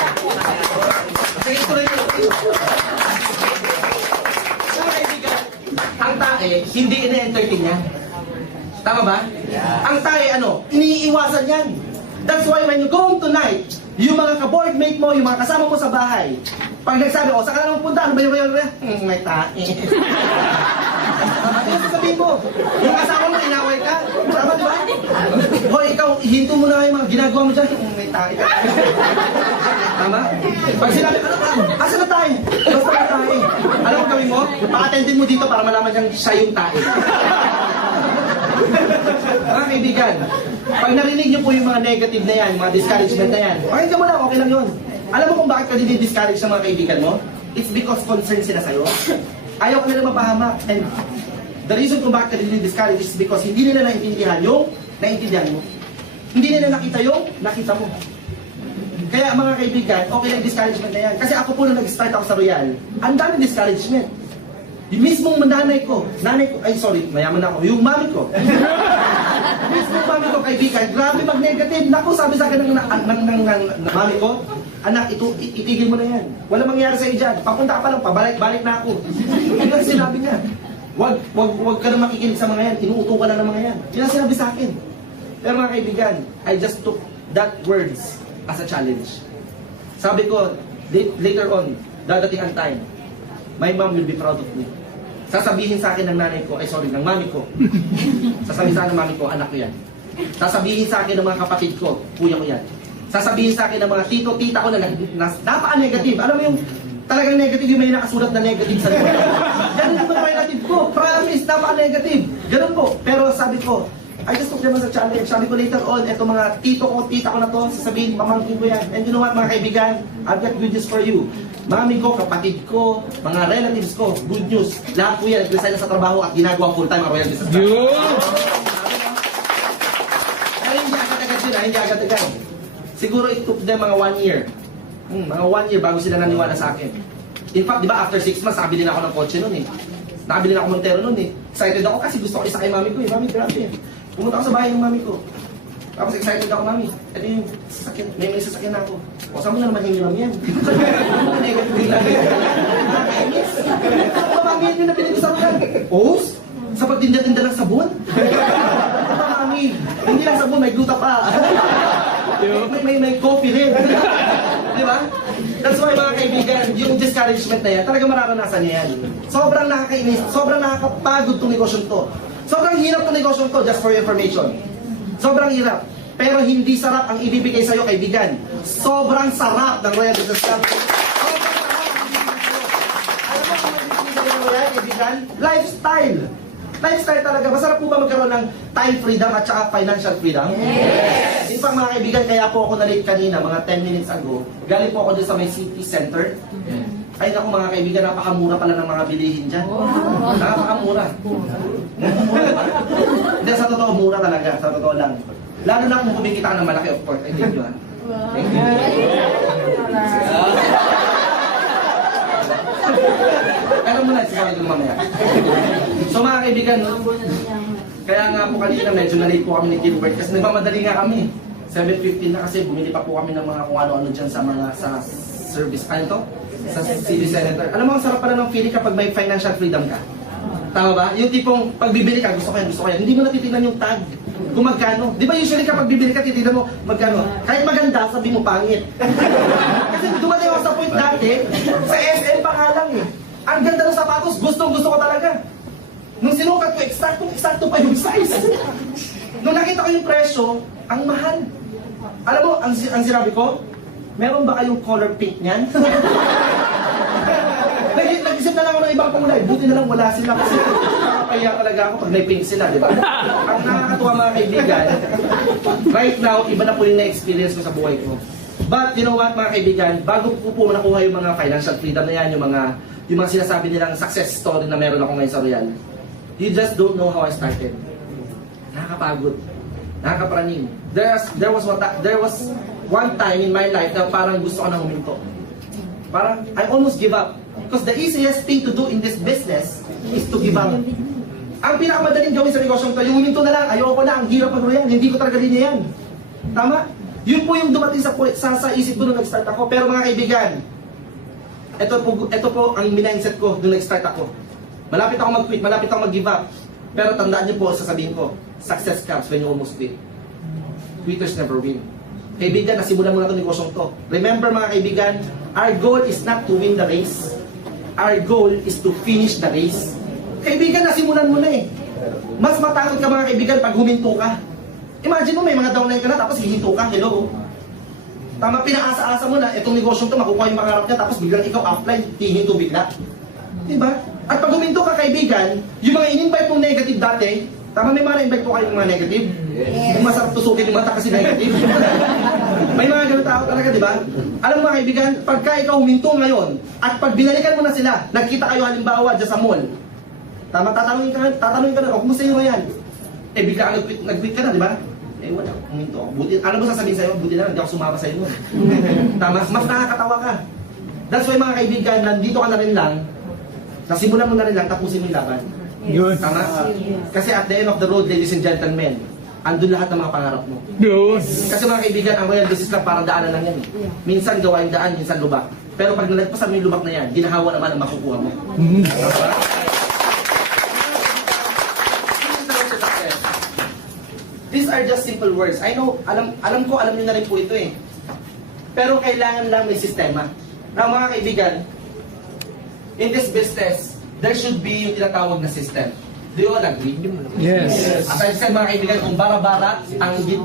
Sige, tuloy ko. Mga kaibigan, ang tae, hindi ina-entertain niya. Tama ba? Ang tae, iniiwasan yan. That's why when you go home tonight, yung mga ka-board mate mo, yung mga kasama mo sa bahay, pag nagsabi, saan ka na naman punta? Ano ba yun? May tae. Ano yung sasabihin mo? Yung kasama mo, inaway ka. Tama, di ba? Hoy, ikaw, hinto mo na yung mga ginagawa mo dyan. May tae ka. Tama? Pag sinabi, asa na tayo? Basta na tayo. Alam mo gawin mo? Pa-attendin mo dito para malaman niyang siya yung tae. Mga kaibigan, pag narinig niyo po yung mga negative na yan, mga discouragement na yan, pakinggan mo lang, okay lang yun. Alam mo kung bakit ka dinidiscourage ng mga kaibigan mo? It's because concerned sila sa'yo. Ayaw ka nila mapahamak. And the reason kung bakit ka dinidiscourage is because hindi nila naintindihan yung naintindihan mo. Hindi nila nakita yung nakita mo. Kaya mga kaibigan, okay lang discouragement na yan. Kasi ako po nung nag-start ako sa Royal, ang daming discouragement. Yung mismong nanay ko, mayaman na ako, yung mami ko. Yung mismong mami ko, kaibigan, grabe mag-negative. Naku, sabi sa akin ng mami ko, anak, itigil mo na yan. Wala mangyayari sa iyo dyan. Papunta ka pa lang, pabalik-balik na ako. Yun ang sinabi niya. Wag ka na makikinig sa mga yan. Inuuto ka na ng mga yan. Yun ang sinabi sa akin. Pero mga kaibigan, I just took that words as a challenge. Sabi ko, later on, dadating ang time, my mom will be proud of me. Sasabihin sa akin ng nanay ko, ng mami ko. Sasabihin sa akin ng mami ko, anak ko yan. Sasabihin sa akin ng mga kapatid ko, kuya ko yan. Sasabihin sa akin ng mga tito, tita ko na napaka-negative. Alam mo yung talagang negative, yung may nakasulat na negative sa likod. Ganun yung mga relative ko. Promise, napaka-negative. Ganun po. Pero sabi ko, I just took them as a challenge. Sabi ko later on, eto mga tito ko, tita ko na to, sasabihin, pamangkin ko yan. And you know what, mga kaibigan? I've got good news for you. Mami ko, kapatid ko, mga relatives ko, good news. Lahat po yan, nag-resign na sa trabaho at ginagawa full-time ang Royal Business Club. Pero hindi agad-agad sila, hindi agad-agad. Siguro it took them mga 1 year. Mga 1 year bago sila naniwala sa akin. In fact, di ba, after 6 months, nakabili na ako ng kotse nun eh. Nakabili na ako Montero nun eh. Excited ako kasi gusto ko isa kay mami ko eh. Mami, grabe eh. Pumunta ako sa bahay ng mami ko. Tapos excited ako, mami. Ito yung sasakyan, may sasakyan na ako. O, saan mo na naman hingiram yan? Negative din lang. Nakakainis. Ako, mami, yun yung napili ko sa akin. Oh, sa pagtinda-tinda ng sabon? Ito, mami. Hindi lang sabon, may gluta pa. May coffee rin. Di ba? That's why mga kaibigan, yung discouragement na yan, talaga mararanasan niya yan. Sobrang nakakainis, sobrang nakakapagod itong negosyon to. Sobrang hirap itong negosyon to, just for your information. Sobrang hirap. Pero hindi sarap ang ibibigay sa'yo, kaibigan. Sobrang sarap ng Royal Business Club. Sobrang sarap ang ibibigay sa'yo. Alam mo kung ibibigay ng Royal, kaibigan? Lifestyle. Lifestyle talaga. Masarap po ba magkaroon ng time freedom at saka financial freedom? Yes! In fact, mga kaibigan, kaya po ako na-late kanina, mga 10 minutes ago. Galing po ako dun sa may city center. Ay naku mga kaibigan, napakamura pala ng mga bilihin dyan. Napakamura. Hindi, sa totoo, mura talaga. Sa totoo lang. Lalo na kung kumikita ka ng malaki, of course. I thank you, ha? Thank you. Pero muna, sisakit ko mamaya. So mga kaibigan, kaya nga po kanina medyo na-late po kami ni Gilbert kasi nagmamadali nga kami. 7:15 na kasi bumili pa po kami ng mga kung ano-ano dyan sa mga service. Ano to? Sa city senator. Alam mo, ang sarap pala ng feeling kapag may financial freedom ka. Tama ba? Yung tipong pagbibili ka, gusto ko yan. Hindi mo natitignan yung tag. Kung magkano. Di ba usually kapag bibili ka, titignan mo magkano. Kahit maganda, sabi mo pangit. Kasi dumating ako sa point dati, sa SM pa nga lang eh. Ang ganda ng sapatos, gusto ko talaga. Nung sinukat ko, eksakto pa yung size. Nung nakita ko yung presyo, ang mahal. Alam mo, ang sinabi ko, meron ba kayong color pink niyan? Nag-isip na lang ako ng ibang kulay. Buti na lang wala sila kasi nakakaya talaga ako pag may pink sila, di ba? Ang nakakatuwa mga kaibigan, right now, iba na po yung na-experience ko sa buhay ko. But you know what mga kaibigan, bago ko po nakuha yung mga financial freedom na yan, yung mga sinasabi nilang success story na meron ako ngayon sa Royal, you just don't know how I started. Nakakapagod, nakakapraning. There was one time in my life na parang gusto ko na huminto. Parang I almost give up. Because the easiest thing to do in this business is to give up. Ang pinakamadaling gawin sa negosyong to, yung huminto na lang, ayoko na, ang hirap mag-royal, hindi ko talaga linya yan. Tama? Yun po yung dumating sa isip ko nung nag-start ako. Pero mga kaibigan, ito po ang mindset ko nung nag-start ako. Malapit ako mag-quit, malapit ako mag-give up. Pero tandaan niyo po, sasabihin ko, success comes when you almost quit. Quitters never win. Kaibigan, nasimulan mo na itong negosyong to. Remember mga kaibigan, our goal is not to win the race. Our goal is to finish the race. Kaibigan, nasimulan mo na eh. Mas matakot ka mga kaibigan pag huminto ka. Imagine mo may mga downline ka na tapos hihinto ka, hello. Tama, pinaasa-asa mo na itong negosyong to, makukuha yung pangarap niya tapos biglang ikaw offline, hihinto bigla. Diba? At pag huminto ka kaibigan, yung mga in-invite mong negative dati, tama, may mga na-invite po kayong mga negative? Yes. Yung masarap tusukin yung mata kasi negative. May mga ganun tao talaga, di ba? Alam mo mga kaibigan, pagka ikaw huminto ngayon, at pag binalikan mo na sila, nagkita kayo halimbawa dyan sa mall, tama, tatanungin ka na, kumusta yung yan? Eh, bigla ka nag-quit ka na, di ba? Eh, wala, huminto ako. Buti, alam mo sasabihin sa'yo, buti na, hindi ako sumama sa'yo nun. Tama, mas nakakatawa ka. That's why mga kaibigan, nandito ka na rin lang, nasimulan mo na rin lang, tapusin mo yung laban. Yun. Tama? Kasi at the end of the road, ladies and gentlemen, andun lahat ng mga pangarap mo. Yun. Kasi mga kaibigan, ang royal business lang parang daanan lang yan. Minsan gawain daan, minsan lubak. Pero pag nalagpasan mo yung lubak na yan, ginahawa naman ang makukuha mo. Tama? These are just simple words. I know, alam ko, alam niyo na rin po ito eh. Pero kailangan lang may sistema. Na mga kaibigan, in this business, there should be yung tinatawag na system. Do you all agree? Yes. As I said mga kaibigan, kung bara-bara,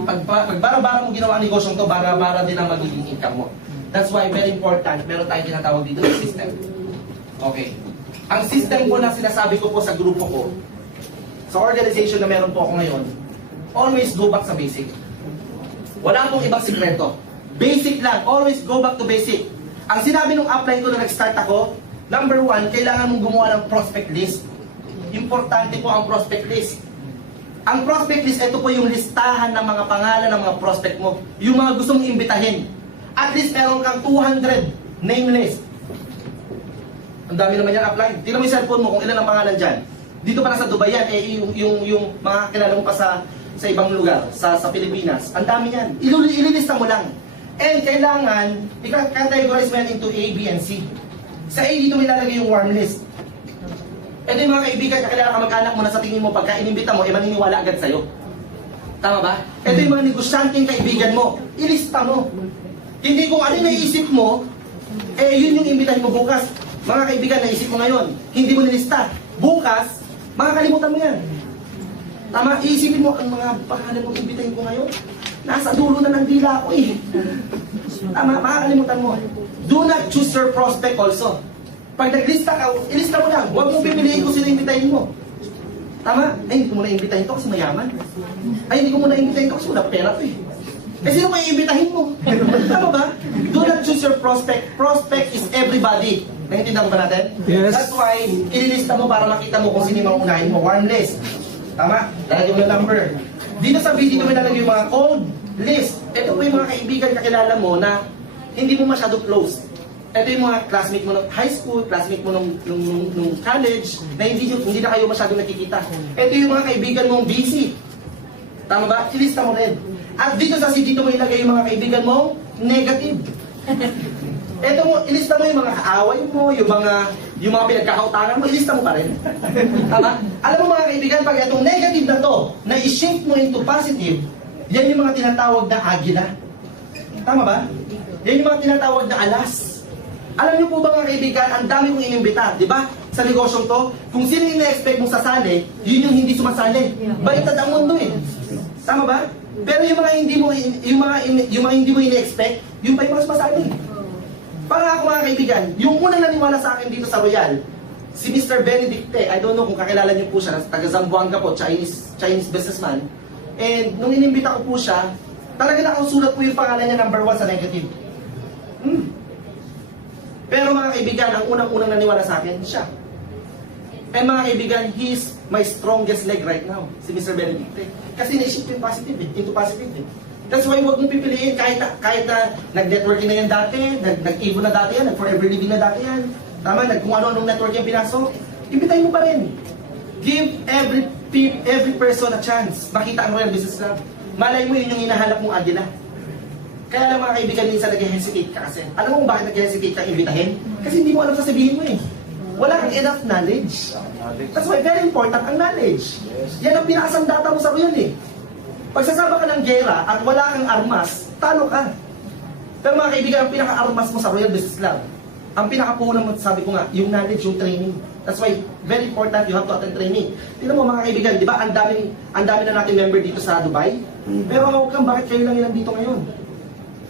pag bara-bara mo ginawa ang negosyong to, bara-bara din ang magiging income mo. That's why very important, meron tayong tinatawag dito na system. Okay. Ang system po na sinasabi ko po sa grupo ko, sa organization na meron po ako ngayon, always go back sa basic. Wala pong ibang sikreto. Basic lang, always go back to basic. Ang sinabi nung upline ko na nag-start ako, number one, kailangan mong gumawa ng prospect list. Importante po ang prospect list. Ang prospect list, ito po yung listahan ng mga pangalan ng mga prospect mo. Yung mga gusto mong imbitahin. At least meron kang 200 name list. Ang dami naman yan upline. Tingnan mo yung cellphone mo kung ilan ang pangalan dyan. Dito pa na sa Dubai yan, eh, yung mga kilala mo pa sa ibang lugar, sa Pilipinas. Ang dami yan. Ililista mo lang. And kailangan, i-categorize mo yan into A, B, and C. Sa A, dito may lalagay yung warm list. Ito yung mga kaibigan, kakilala ka mag-anak mo na sa tingin mo, pagka inimbita mo, maniniwala agad sa'yo. Tama ba? Ito yung mga negosyanteng kaibigan mo. Ilista mo. Hindi kung ano yung naisip mo, eh yun yung imbitahin mo bukas. Mga kaibigan, naisip mo ngayon, hindi mo nilista. Bukas, makakalimutan mo yan. Tama, iisipin mo, ang mga pangalan mong imbitahin ko ngayon, nasa dulo na ng dila ako eh. Tama, makakalimutan mo. Do not choose your prospect also. Pag naglista ka, ilista mo lang. Huwag mong pipiliin kung sino imbitahin mo. Tama? Ay, hindi ko muna imbitahin to kasi mayaman. Ay, hindi ko muna imbitahin to kasi wala pera to eh. Eh, sino kayo imbitahin mo? Tama ba? Do not choose your prospect. Prospect is everybody. Naintindihan ko ba natin? Yes. That's why, ililista mo para makita mo kung sino yung mga unahin mo. Warm list. Tama? Lalagay mo yung number. Dito sa video, may lalagay yung mga cold list. Ito po yung mga kaibigan kakilala mo na hindi mo masyado close. Ito yung mga classmate mo ng high school, classmate mo nung college, na hindi na kayo masyado nakikita. Ito yung mga kaibigan mong busy. Tama ba? Ilista mo rin. At dito sa dito mo ilagay yung mga kaibigan mong negative. Ito mo, ilista mo yung mga kaaway mo, yung mga pinagkakautangan mo, ilista mo pa rin. Tama? Alam mo mga kaibigan, pag itong negative na to, na i-shift mo into positive, yan yung mga tinatawag na agila. Tama ba? Yan yung mga tinatawag na alas. Alam niyo po ba mga kaibigan, ang dami kong inimbita, di ba? Sa negosyong to, kung sino yung na-expect mong sasali, yun yung hindi sumasali. Baliktad ang mundo eh. Tama ba? Pero yung mga hindi mo ina-expect, yun pa yung mga sumasali. Para ako mga kaibigan, yung unang naniwala sa akin dito sa Royal, si Mr. Benedicte, I don't know kung kakilala niyo po siya, taga Zamboanga po, Chinese businessman. And nung inimbita ko po siya, talaga nakasulat po yung pangalan niya number 1 sa negative. Pero mga kaibigan, ang unang-unang naniwala sa akin, siya. And mga kaibigan, he is my strongest leg right now, si Mr. Benedicte. Kasi naisip ko yung positive into positive That's why huwag mong pipiliin kahit na nag-networking na yan dati, nag-Evo na dati yan, nag-Forever Living na dati yan. Tama, kung ano-anong network yung pinasok, imbitahin mo pa rin. Give every person a chance. Makita ang Royal Business Club. Malay mo yun yung hinahanap mong agila. Kaya lang mga kaibigan, minsan nag-hesitate ka kasi. Alam mo kung bakit nag-hesitate ka imbitahin? Kasi hindi mo alam sasabihin mo eh. Wala kang enough knowledge. That's why very important ang knowledge. Yan ang pinakasandata mo sa Royal eh. Pag sasama ka ng gera at wala kang armas, talo ka. Pero mga kaibigan, ang pinaka-armas mo sa Royal Business Club, ang pinaka-puhunan mo, sabi ko nga, yung knowledge, yung training. That's why, very important, you have to attend training. Tingnan mo mga kaibigan, di ba, ang dami na natin member dito sa Dubai. Pero huwag kang, bakit kayo lang ilang dito ngayon?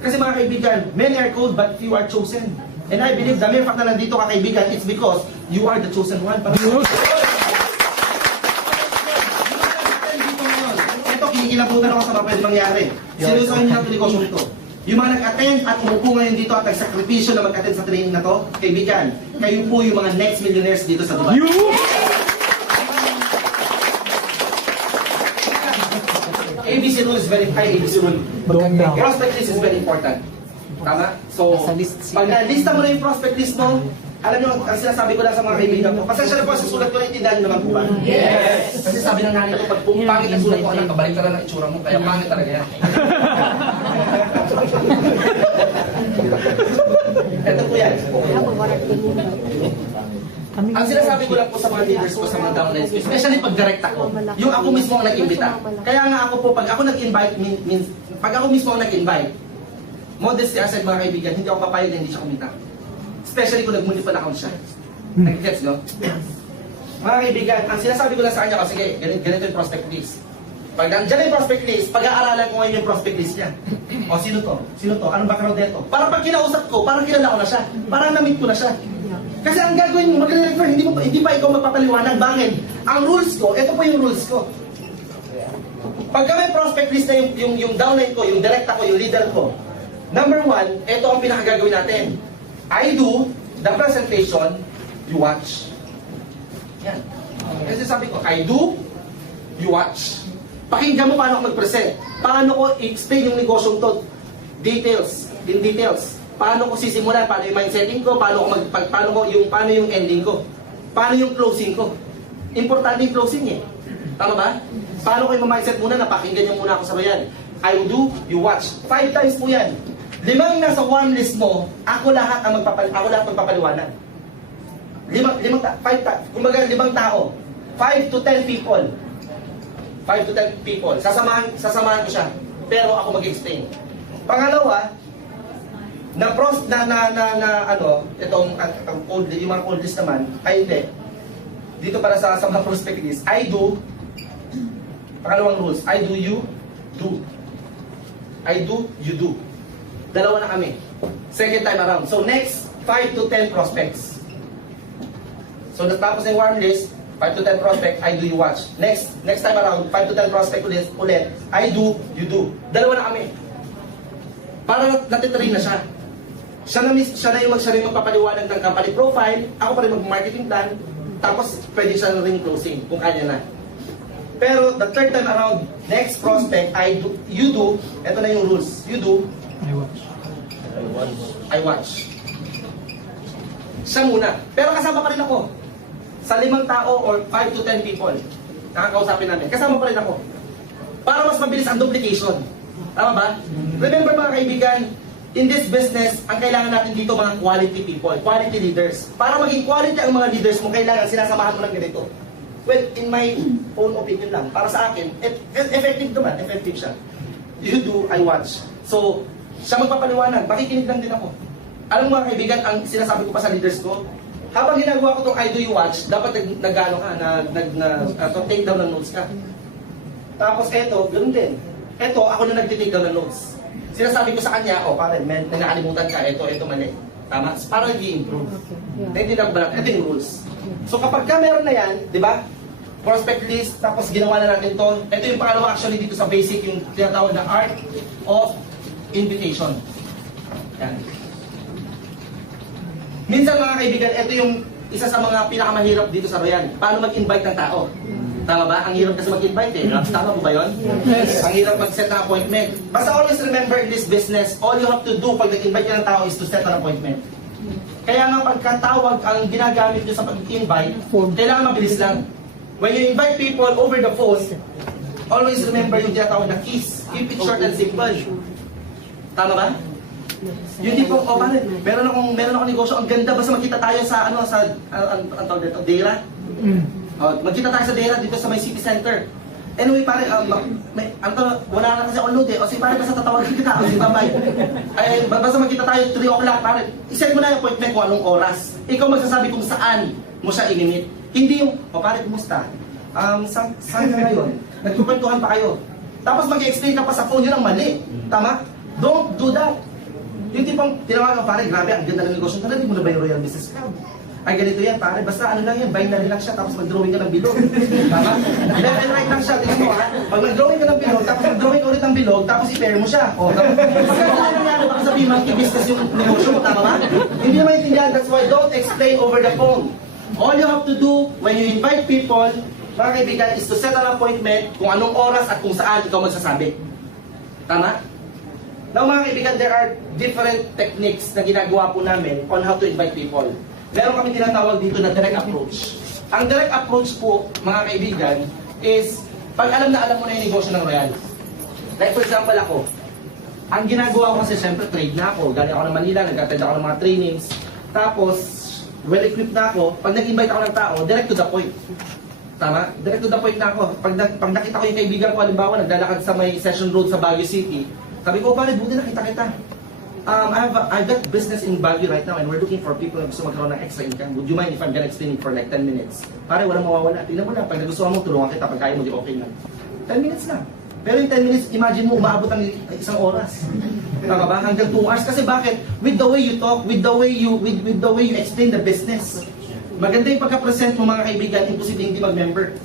Kasi mga kaibigan, many are called, but few are chosen. And I believe the mere fact na nandito ka kaibigan, it's because you are the chosen one. Kinikilabutan ako sa mga pwede mangyari. Sinusahin niyo ang negosyo nito. Yung mga nag-attend at umupo ngayon dito at nagsakripisyo na mag-attend sa training na to, kaibigan, kayo po yung mga next millionaires dito sa Dubai. ABC rule is very high. ABC rule. Prospect list is very important. Tama? So, pag na-lista mo na yung prospect list mo, alam nyo, ang sinasabi ko lang sa mga kaibigan ko, pasensya na po sa sulat ko, naintindihan nyo naman po ba? Yes! Kasi sabi ng nanay ko, pag pangit ang sulat ko, anak, kabalik ka na ng itsura mo, kaya pangit talaga yan. Ito po yan. Ang sinasabi ko lang po sa mga leaders ko, sa mga downlines ko, especially pag direct ako, yung ako mismo ang nag-imbita. Kaya nga ako po, pag ako nag-invite, pag ako mismo ang nag-invite, modesty aside mga kaibigan, hindi ako papayag na hindi siya kumita. Especially kung nag-multiple account siya. Nag-gets, no? Mga kaibigan, ang sinasabi ko lang sa kanya, sige, ganito yung prospect list. Pag nandiyan yung prospect list, pag-aaralan ko ngayon yung prospect list niya. O, sino to? Sino to? Anong background nito? Para pag kinausap ko, parang kilala ko na siya. Parang na-meet ko na siya. Kasi ang gagawin mo, mag-refer, hindi pa ikaw magpapaliwanag. Bakit? Ang rules ko, ito po yung rules ko. Pagka may prospect list na yung downline ko, yung direct ako, yung leader ko, number one, ito ang pinakagagawin natin. I do the presentation, you watch. Yan. Kasi sabi ko, I do, you watch. Pakinggan mo paano ako mag-present. Paano ko i-explain yung negosyong to. Details, in details. Paano ko sisimulan, paano yung mindsetting ko, paano yung ending ko. Paano yung closing ko. Importante yung closing eh. Tama ba? Paano ko yung mindset muna, napakinggan niyo muna ako sa bayan. I do, you watch. 5 times po yan. 5 nasa one list mo, ako lahat magpapaliwanag. 5 tao. 5 to 10 people. 5 to 10 people. Sasamahan ko siya. Pero ako mag-explain. Pangalawa, itong yung mga cold list naman, ay hindi. Dito para sa mga prospect list, I do, pangalawang rules, I do, you do. I do, you do. Dalawa na kami. Second time around. So next, 5 to 10 prospects. So natapos na yung warm list, 5 to 10 prospect, I do, you watch. Next time around, 5 to 10 prospect ulit, I do, you do. Dalawa na kami. Para natitrain na siya. Siya na yung magpapaliwanag ng company profile, ako pa rin mag-marketing plan, tapos pwede siya na rin closing, kung kanya na. Pero the third time around, next prospect, I do, you do, ito na yung rules. You do, I watch. Siya muna. Pero kasama pa rin ako. Sa 5 tao or 5 to 10 people, nakakausapin namin. Kasama pa rin ako. Para mas mabilis ang duplication. Tama ba? Remember mga kaibigan, in this business, ang kailangan natin dito mga quality people, quality leaders. Para maging quality ang mga leaders mo, kailangan sinasamahan mo lang ganito. Well, in my own opinion lang, para sa akin, effective naman, effective siya. You do, I watch. So, siya magpapaliwanag, makikinig lang din ako. Alam mo mga kaibigan, ang sinasabi ko pa sa leaders ko, habang ginagawa ko itong I do, you watch, dapat take down ng notes ka. Tapos eto, ganoon din. Eto, ako na nag-take down ng notes. Sinasabi ko sa kanya, pare, nakalimutan ka, eto mali. Tama? Para i-improve. Naintindihan ba natin? Ito yung rules. So kapag ka meron na yan, di ba? Prospect list, tapos ginawa na natin to. Ito yung pangalawa actually dito sa basic, yung tinatawag na art of invitation. Yan. Minsan mga kaibigan, ito yung isa sa mga pinakamahirap dito sa Royal. Paano mag-invite ng tao? Tama ba? Ang hirap kasi mag-invite eh. Tama po ba yun? Yes. Ang hirap mag-set ng appointment. Basta always remember in this business, all you have to do pag nag-invite ka ng tao is to set an appointment. Kaya nga pagkatawag ang ginagamit nyo sa pag-invite, kailangan mabilis lang. When you invite people over the phone, always remember yung tinatawag na keys. Keep it short and simple. Tama ba? Yung tipo, oh pare, meron akong negosyo, ang ganda, basta magkita tayo sa, ang tawag dito, Dera? Magkita tayo sa Dera dito sa may city center. Anyway, pare, wala na kasi on load eh. O sige, pare, basta tatawagan kita. O sige, bye-bye. Ay, basta magkita tayo 3 o'clock, pare. I-set mo na yung appointment kung anong oras. Ikaw magsasabi kung saan mo siya i-limit. Hindi yung, o pare, kumusta? Saan ka ngayon? Nagkukwentuhan pa kayo. Tapos mag-explain ka pa sa phone, yun ang mali. Tama? Don't do that. Yung tipong tinawagan, pare, grabe, ang ganda ng negosyo. Talagang mo na ba yung Royal Business Club? Ay, ganito yan, pare, basta ano lang yan, binary lang siya, tapos mag-drawing ka ng bilog. Tama? Left and right lang siya, tingnan mo ha. Pag mag-drawing ka ng bilog, tapos mag-drawing ka ulit ng bilog, tapos i-pair mo siya. O, tapos, pag ano nangyari, baka sabihin, monkey-business yung negosyo mo, tama ba? Hindi naman itindihan, that's why don't explain over the phone. All you have to do, when you invite people, mga kaibigan, is to set an appointment kung anong oras at kung saan ikaw magsasabi. Tama? Now mga kaibigan, there are different techniques na ginagawa po namin on how to invite people. Meron kami tinatawag dito na direct approach. Ang direct approach po, mga kaibigan, is pag alam mo na yung negosyo ng Royal. Like for example ako, ang ginagawa ko kasi siyempre trade na ako. Galing ako ng Manila, nag-attend ako ng mga trainings. Tapos, well-equipped na ako. Pag nag-invite ako ng tao, direct to the point. Tama? Direct to the point na ako. Pag nakita ko yung kaibigan ko, halimbawa, naglalakad sa may Session Road sa Baguio City, sabi ko, pare, buti nakita kita. I've got business in Baguio right now and we're looking for people na gusto magkaroon ng extra income. Would you mind if I'm gonna explain it for like 10 minutes? Pare, walang mawawala. Tingnan mo lang, pag nagustuhan mo, tulungan kita. Pag kaya mo, di okay lang. 10 minutes lang. Pero yung 10 minutes, imagine mo, umaabot ang isang oras. Tama ba? Hanggang 2 hours. Kasi bakit? With the way you talk, with the way you explain the business. Maganda yung pagka-present mo mga kaibigan, imposible hindi mag-member.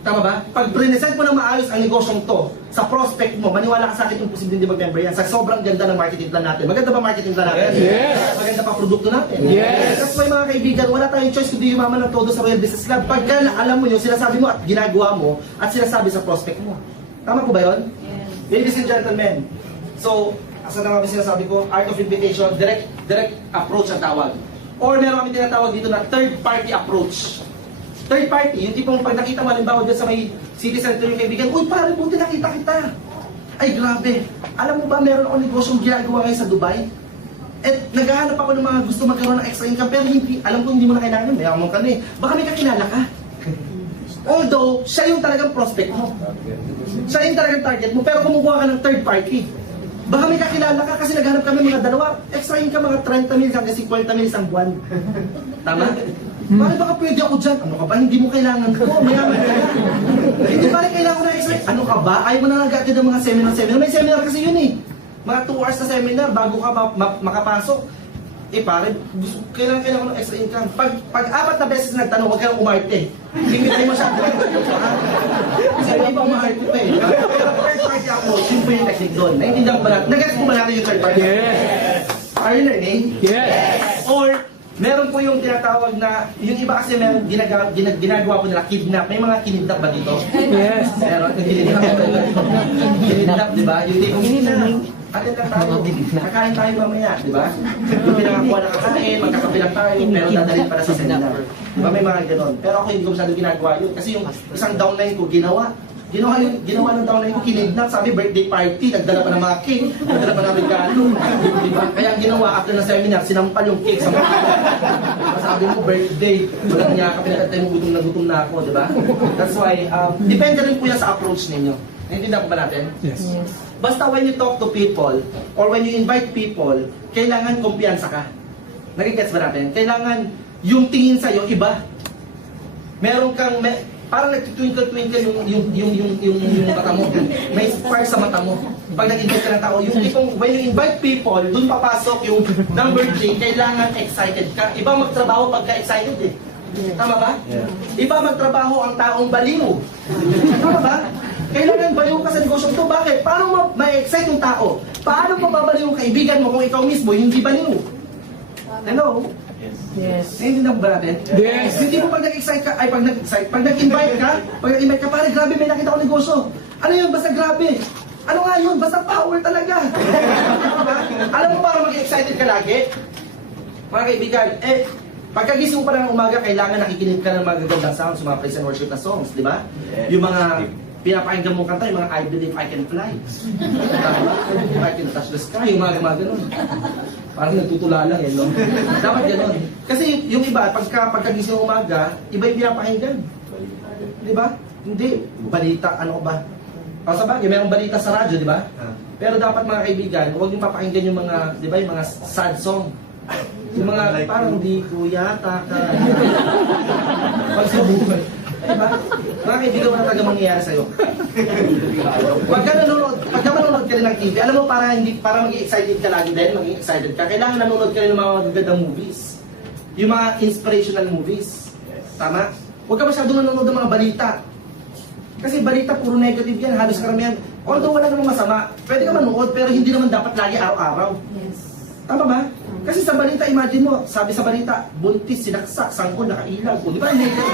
Tama ba? Pag present mo na maayos ang negosyong to, sa prospect mo, maniwala ka sa akin, imposible hindi mag-member yan. Sa sobrang ganda ng marketing plan natin. Maganda ba marketing plan natin? Yes! Maganda pa produkto natin? Yes! That's why mga kaibigan, wala tayong choice kundi yumaman ng todo sa Royal Business Club. Pagka alam mo yun, sinasabi mo at ginagawa mo, at sinasabi sa prospect mo. Tama po ba yun? Yes. Ladies and gentlemen, so, asa na kami sinasabi ko, art of invitation, direct approach ang tawag. Or meron kami tinatawag dito na third party approach. Third party, yung tipong pag nakita mo, halimbawa dyan sa may city center yung kaibigan, uy pare, buti nakita kita. Ay grabe, alam mo ba meron akong negosyong ginagawa ngayon sa Dubai? At naghahanap ako ng mga gusto magkaroon ng extra income, pero hindi, alam ko hindi mo na kailangan, mayaman ka na eh. Baka may kakilala ka. Although, siya yung talagang prospect mo. Siya yung talagang target mo, pero kumukuha ka ng third party. Baka may kakilala ka kasi naghanap kami mga dalawa, extra income mga 30 mil hanggang 50 mil isang buwan. Tama? Pare, baka pwede ako dyan. Ano ka ba? Hindi mo kailangan ko. Mayaman ka na. Hindi pare, kailangan ko na extra. Ano ka ba? Ayaw mo na nag-attend ng mga seminar. May seminar kasi yun eh. Mga 2 hours na seminar bago ka makapasok. Eh pare, kailangan ko ng extra income. Pag 4 na beses nagtanong, huwag ka nang umarte. Limitay mo siya. Kasi may ibang umarte pa eh. Pero third party approach, yun po yung technique doon. Naintindihan ko ba natin? Nag-gets po ba natin yung third party? Yes! Are you learning? Yes! Or, meron po yung tinatawag na, yung iba kasi meron ginagawa po nila, kidnap. May mga kinidnap ba dito? Yes! Meron, kinidnap. Kinidnap, di ba? Yung tipong atin lang tayo, kakain tayo mamaya, di ba? Yung pinangakuha na kakain, magkakabilang tayo, pero dadalhin para sa seminar. Di ba? May mga ganon. Pero ako hindi ko masyado ginagawa yun. Kasi yung isang downline ko, ginawa ng downline ko, kinidnap, sabi birthday party, nagdala pa ng mga cake, nagdala pa ng regalo, di ba? Kaya ang ginawa, after ng seminar, sinampal yung cake sa mga sabi mo, birthday, walang niya ka, pinakatay mo, gutom na ako, di ba? That's why, depende rin po yan sa approach ninyo. Naintindihan ko ba natin? Yes. Basta when you talk to people, or when you invite people, kailangan kumpiyansa ka. Nagigets ba natin? Kailangan yung tingin sa'yo, iba. Meron kang, parang nagtitwinkle-twinkle yung mata mo. May spark sa mata mo. Pag nag-invite ka ng tao, yung tipong, when you invite people, dun papasok yung number 3, kailangan excited ka. Iba magtrabaho pagka excited eh. Tama ba? Iba magtrabaho ang taong baliw. Tama ba? Kailangan baliw ka sa negosyo to. Bakit? Paano ma-excite yung tao? Paano mababaliw yung kaibigan mo kung ikaw mismo hindi baliw? Hello? Yes. Naiintindihan mo ba natin? Yes. Hindi mo pag nag-excite ka, pag nag-invite ka, pare, grabe, may nakita ko negosyo. Ano yun? Basta grabe. Ano nga yun? Basta power talaga. Alam mo para mag-excited ka lagi? Mga kaibigan, pagkagising mo pa lang ng umaga, kailangan nakikinig ka ng mga gagandang sounds, yung mga praise and worship na songs, di ba? Yung mga pinapakinggan mo kanta, yung mga I believe I can fly. I can touch the sky, yung mga ganun. Parang nagtutula lang no? Dapat ganun. Kasi yung iba, pagkagising mo umaga, iba yung pinapakinggan. Di ba? Hindi. Balita, ano ba? O sa bagay, mayroong balita sa radyo, di ba? Pero dapat mga kaibigan, huwag yung papakinggan yung mga, di ba, yung mga sad song. Yung mga parang di ko yata ka. Pag sa buhay. Diba? Mga kaibigan, wala talaga mangyayari sa'yo. Pagka manonood ka rin ng TV, alam mo, para maging excited ka lagi din, maging excited ka, kailangan nanonood ka rin ng mga magagandang movies. Yung mga inspirational movies. Tama? Huwag ka masyadong nanonood ng mga balita. Kasi balita, puro negative yan, halos karamihan. Although wala namang masama, pwede ka manood, pero hindi naman dapat lagi araw-araw. Yes. Tama ba? Kasi sa balita, imagine mo, sabi sa balita, buntis, sinaksak, sangkol, nakailag. O, di ba? Negative.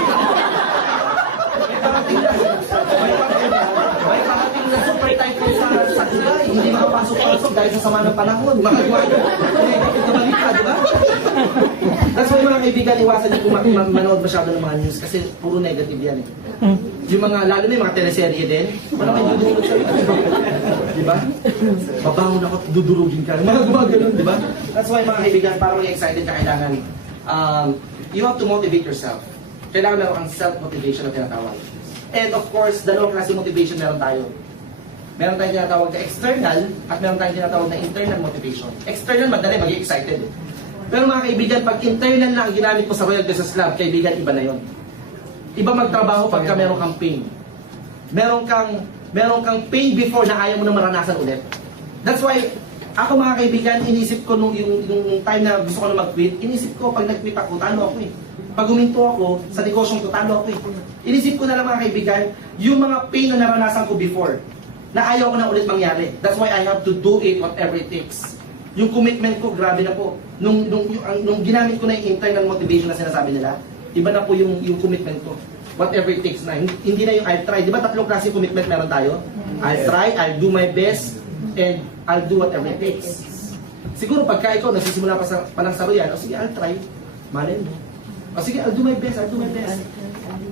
May parating na super typhoon sa July. Hindi makapasok-pasok dahil sa sama ng panahon. Makagawa yun. Negative na balita, di ba? That's why mga kaibigan, iwasan niyo kung manood masyado ng mga news kasi puro negative yan. Yung mga, lalo na yung mga teleserye din, wala kayo dudurog sa'yo. Di ba? Babangon ako, dudurugin ka. Mga gumagano'n, di ba? That's why mga kaibigan, para maging excited ka, kailangan, you have to motivate yourself. Kailangan meron kang self-motivation na tinatawag. And of course, dalawang klase motivation meron tayo. Meron tayong tinatawag na external at meron tayong tinatawag na internal motivation. External, madali, maging excited. Pero mga kaibigan, pag internal na ang ginamit mo sa Royal Business Club, kaibigan, iba na yon. Iba magtrabaho pagka meron kang pain. Meron kang pain before na ayaw mo na maranasan ulit. That's why, ako mga kaibigan, inisip ko yung time na gusto ko na mag-quit, inisip ko pag nag-quit ako, talo ako eh. Pag huminto ako sa negosyong to, talo ako eh. Inisip ko na lang mga kaibigan, yung mga pain na naranasan ko before, na ayaw ko na ulit mangyari. That's why I have to do it whatever it takes. Yung commitment ko, grabe na po. Nung ginamit ko na yung internal motivation na sinasabi nila, iba na po yung commitment ko. Whatever it takes na. Hindi na yung I'll try. Di ba tatlong klase commitment meron tayo? I'll try, I'll do my best, and I'll do whatever it takes. Siguro pagka ikaw nagsisimula pa lang sa Royal, o sige, I'll try. Malin mo. O sige, I'll do my best, I'll do my best.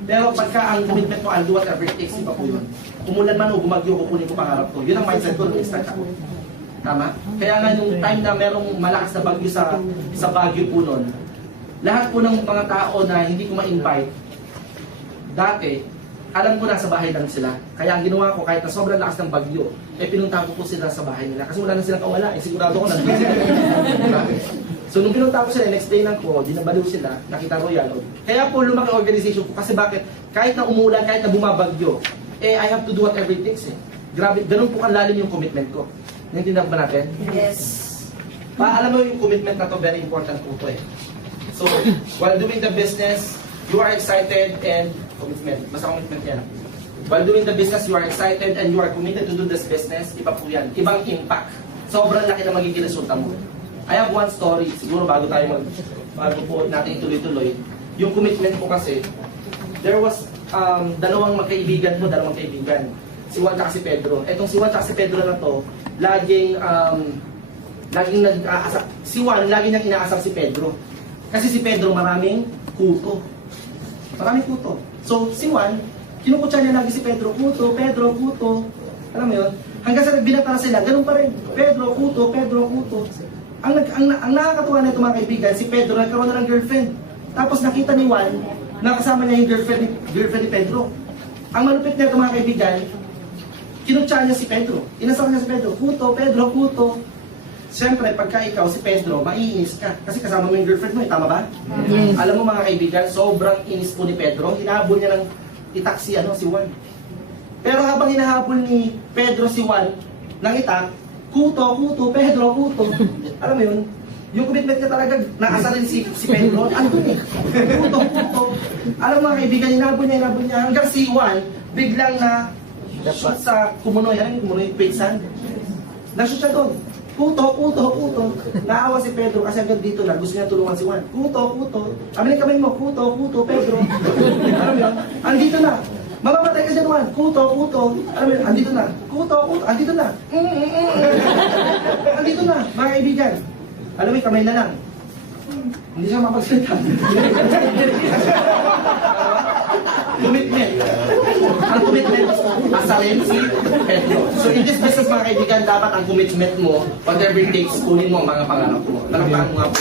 Pero pagka ang commitment mo, I'll do whatever it takes, iba po yun. Umulan man o bumagyo, kukunin ko pangarap ko. Yun ang mindset ko nung start ako. Tama? Kaya nga nung time na merong malakas na bagyo sa Baguio po nun, lahat po ng mga tao na hindi ko ma-invite, dati, alam ko nasa bahay lang sila. Kaya ang ginawa ko, kahit na sobrang lakas ng bagyo, pinuntahan ko po sila sa bahay nila. Kasi wala na silang kawala. Sigurado ko nandun sila. So nung pinuntahan ko sila, next day lang po, dinabaliw sila, nakita Royal. Kaya po lumaki organization ko. Kasi bakit? Kahit na umulan, kahit na bumabagyo, I have to do whatever it takes eh. Grabe, ganun po kalalim yung commitment ko. Naintindihan ba natin? Yes. Alam mo yung commitment na to, very important po to eh. So, while doing the business, you are excited and commitment. Basta commitment yan. While doing the business, you are excited and you are committed to do this business, iba po yan. Ibang impact. Sobrang laki na magiging resulta mo. I have one story, siguro bago po natin ituloy-tuloy. Yung commitment ko kasi, there was dalawang magkaibigan. Si Juan at si Pedro. Etong si Juan at si Pedro na to, laging nag-aasar. Si Juan, laging niyang inaasar si Pedro. Kasi si Pedro maraming kuto. So, si Juan, kinukutsa niya lagi si Pedro, kuto. Alam mo yun? Hanggang sa binatara sila, ganun pa rin. Pedro, kuto. Ang nakakatuwa na ito mga kaibigan, si Pedro nagkaroon na ng girlfriend. Tapos nakita ni Juan, nakasama niya yung girlfriend ni Pedro. Ang malupit niya ito mga kaibigan, kinutsa niya si Pedro. Inasar niya si Pedro, kuto. Siyempre, pagka ikaw si Pedro, maiinis ka. Kasi kasama mo yung girlfriend mo, tama ba? Yes. Alam mo mga kaibigan, sobrang inis po ni Pedro. Hinahabol niya ng itak si Juan. Pero habang hinahabol ni Pedro si Juan ng itak, kuto, Pedro. Alam mo yun? Yung commitment niya talaga, nakasalin si Pedro. Ano dun eh? Kuto. Alam mo mga kaibigan, hinahabol niya. Hanggang si Juan, biglang na shoot sa Kumunoy. Ano yung Kumunoy? Paysan? Na-shoot siya doon. Kuto. Naawa si Pedro kasi hanggang dito na, gusto niya tulungan si Juan. Kuto. Amin kamay mo, kuto, Pedro. Alam mo yun? Andito na. Mamamatay ka dyan, Juan. Kuto. Alam mo yun? Andito na. Kuto. Andito na. Andito na, mga kaibigan. Alam mo yun, kamay na lang. Hindi siya mapagsalita. Commitment. Ang commitment, asalin si Pedro. So in this business, mga kaibigan, dapat ang commitment mo, whatever it takes, kunin mo ang mga pangarap mo. Nalampahan mo nga po.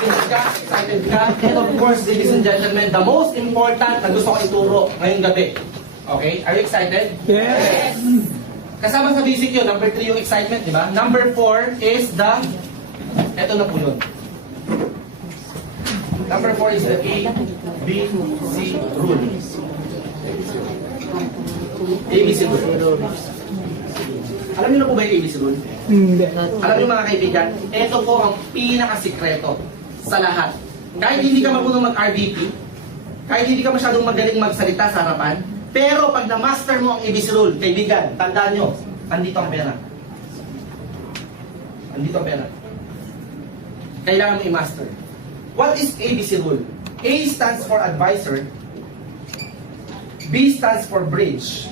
Excited ka? And of course, ladies and gentlemen, the most important na gusto ko ituro ngayong gabi. Okay? Are you excited? Yes. Kasama sa basic yun, number 3 yung excitement, di ba? Number 4 is the, eto na po yun. Number 4 is the ABC rule. ABC rule. Alam niyo na po ba yung ABC rule? Hindi. Alam niyo mga kaibigan, ito po ang pinakasikreto sa lahat. Kahit hindi ka marunong mag-RVP, kahit hindi ka masyadong magaling magsalita sa harapan, pero pag na-master mo ang ABC rule, kaibigan, tandaan nyo, andito ang pera. Andito ang pera. Kailangan mo i-master. What is ABC rule? A stands for advisor, B stands for bridge,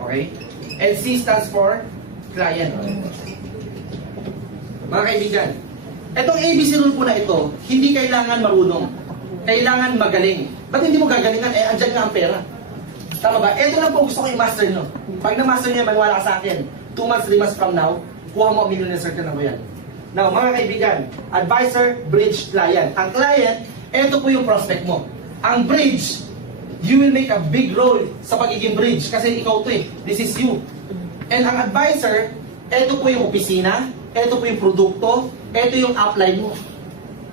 okay? And C stands for client. Mga kaibigan, itong ABC rule po na ito, hindi kailangan marunong. Kailangan magaling. Ba't hindi mo gagalingan? Andyan nga ang pera. Tama ba? Ito lang po gusto ko i-master nyo. Pag na-master nyo, maniwala ka sa akin. 2 months, 3 months from now, kuha mo ang millionaire circle na mo yan. Now, mga kaibigan, advisor, bridge, client. Ang client, ito po yung prospect mo. Ang bridge, you will make a big role sa pagiging bridge kasi ikaw to eh. This is you. And ang advisor, ito po yung opisina, ito po yung produkto, ito yung upline mo.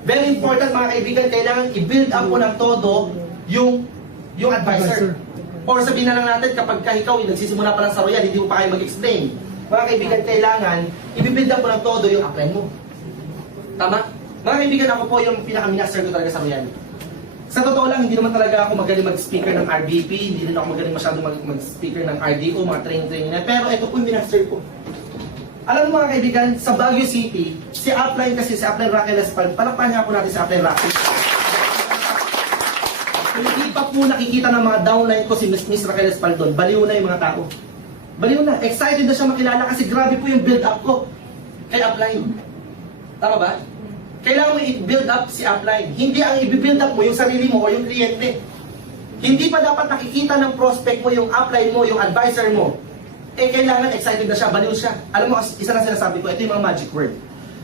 Very important mga kaibigan, kailangan i-build up mo ng todo yung advisor. Or sabihin na lang natin, kapag ikaw nagsisimula pa lang sa Royal, hindi mo pa kayo mag-explain. Mga kaibigan, kailangan i-build up mo ng todo yung upline mo. Tama? Mga kaibigan, ako po yung pinaka-master ko talaga sa Royal. Sa totoo lang, hindi naman talaga ako magaling mag-speaker ng RVP, hindi rin ako magaling masyadong mag-speaker ng RDO, mga training na. Pero ito po yung master ko. Alam mo mga kaibigan, sa Baguio City, si upline Raquel Espal, palakpahan nga po natin si upline Raquel. Hindi pa po nakikita ng mga downline ko si Miss Raquel Espaldon. Baliw na yung mga tao. Baliw na. Excited na siya makilala kasi grabe po yung build up ko kay upline. Tama ba? Kailangan mo i-build up si upline. Hindi ang i-build up mo yung sarili mo o yung kliyente. Hindi pa dapat nakikita ng prospect mo yung upline mo, yung advisor mo. Kailangan excited na siya, baliw siya. Alam mo, isa na sinasabi ko, ito yung mga magic word.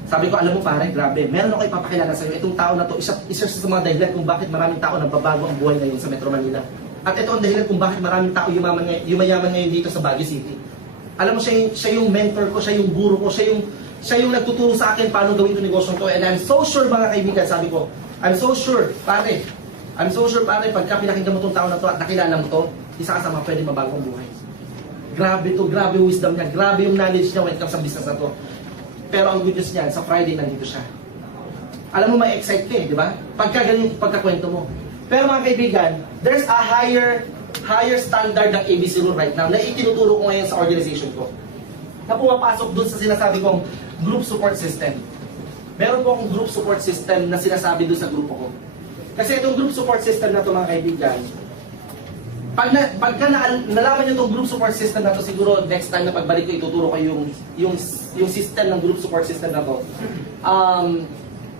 Sabi ko, alam mo pare, grabe, meron ako ipapakilala sa iyo. Itong tao na to, isa sa mga dahilan kung bakit maraming tao nagbabago ang buhay ngayon sa Metro Manila. At ito ang dahilan kung bakit maraming tao yumayaman ngayon dito sa Baguio City. Alam mo, siya yung mentor ko, siya yung guru ko, siya yung nagtuturo sa akin paano gawin itong negosyo ko. And I'm so sure mga kaibigan, sabi ko, I'm so sure, pare, pagka pinakinggan mo itong tao na to at nakilala mo to, isa ka sa mga pwede mabago ang buhay. Grabe to, grabe yung wisdom niya, grabe yung knowledge niya when it comes sa business na to. Pero ang good news niyan, sa Friday nandito siya. Alam mo, may excite ka eh, di ba? Pagkakwento mo. Pero mga kaibigan, there's a higher standard ng ABC rule right now na itinuturo ko ngayon sa organization ko. Na pumapasok dun sa sinasabi kong group support system. Meron po akong group support system na sinasabi dun sa grupo ko. Kasi itong group support system na to mga kaibigan, pagka nalaman nyo itong group support system na to, siguro next time na pagbalik ko, ituturo ko yung system ng group support system na to.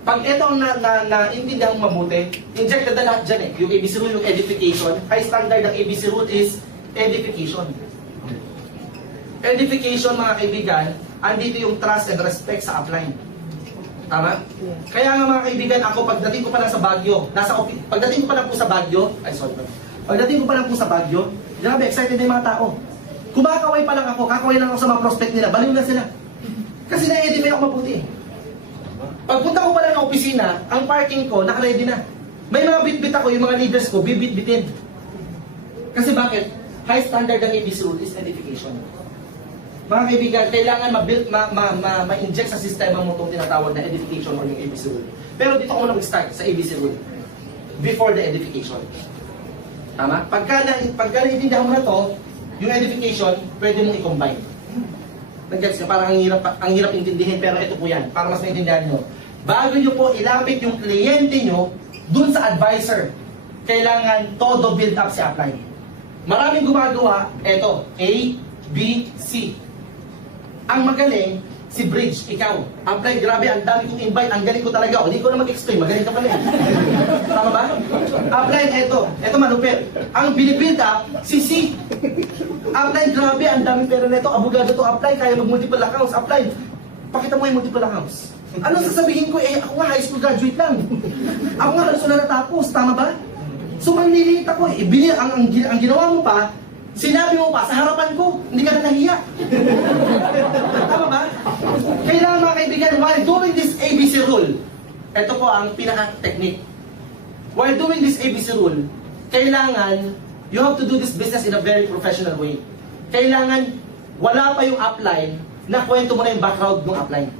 Pag ito ang naintindihan mo mabuti, injected na lahat dyan eh. Yung ABC rule, yung edification. High standard ng ABC rule is edification. Edification mga kaibigan, andito yung trust and respect sa upline. Tama? Kaya nga mga kaibigan, ako pagdating ko pa lang sa Baguio, pagdating ko pa lang po sa Baguio, pagdating ko pa lang po sa Baguio, grabe, excited na yung mga tao. Kumakaway pa lang ako, kakaway lang ako sa mga prospect nila, baliw na sila. Kasi na-edify ako mabuti. Pagpunta ko pa lang ng opisina, ang parking ko, naka-ready na. May mga bit-bit ako, yung mga leaders ko, bibit-bitin. Kasi bakit? High standard ng ABC rule is edification. Mga kaibigan, kailangan ma-inject sa sistema mo itong tinatawag na edification or yung ABC rule. Pero dito ko muna mag-start sa ABC rule. Before the edification. Tama? Pagka naiintindihan mo na to, yung edification, pwede mong i-combine. Nag-gets nyo? Parang ang hirap intindihin, pero ito po yan, para mas maintindihan nyo. Bago nyo po ilapit yung kliyente nyo dun sa advisor, kailangan todo build up si upline. Maraming gumagawa, eto, A, B, C. Ang magaling, si Bridge, ikaw. Upline, grabe, ang dami kong invite, ang galing ko talaga. Hindi ko na mag-explain, magaling ka pala eh. Tama ba? Upline, eto malupit. Ang binibuild up, si C. Upline, grabe, ang dami pera nito. Abogado to upline, kaya mag-multiple accounts. Upline, pakita mo yung multiple accounts. Ano sasabihin ko? Eh, ako nga high school graduate lang. Ako nga halos wala natapos, tama ba? So manliliit ako eh. Ang ginawa mo pa, sinabi mo pa sa harapan ko, hindi ka na nahiya. Tama ba? Kailangan mga kaibigan, while doing this ABC rule, ito po ang pinaka-technique. While doing this ABC rule, kailangan, you have to do this business in a very professional way. Kailangan, wala pa yung upline na kwento mo na yung background ng upline.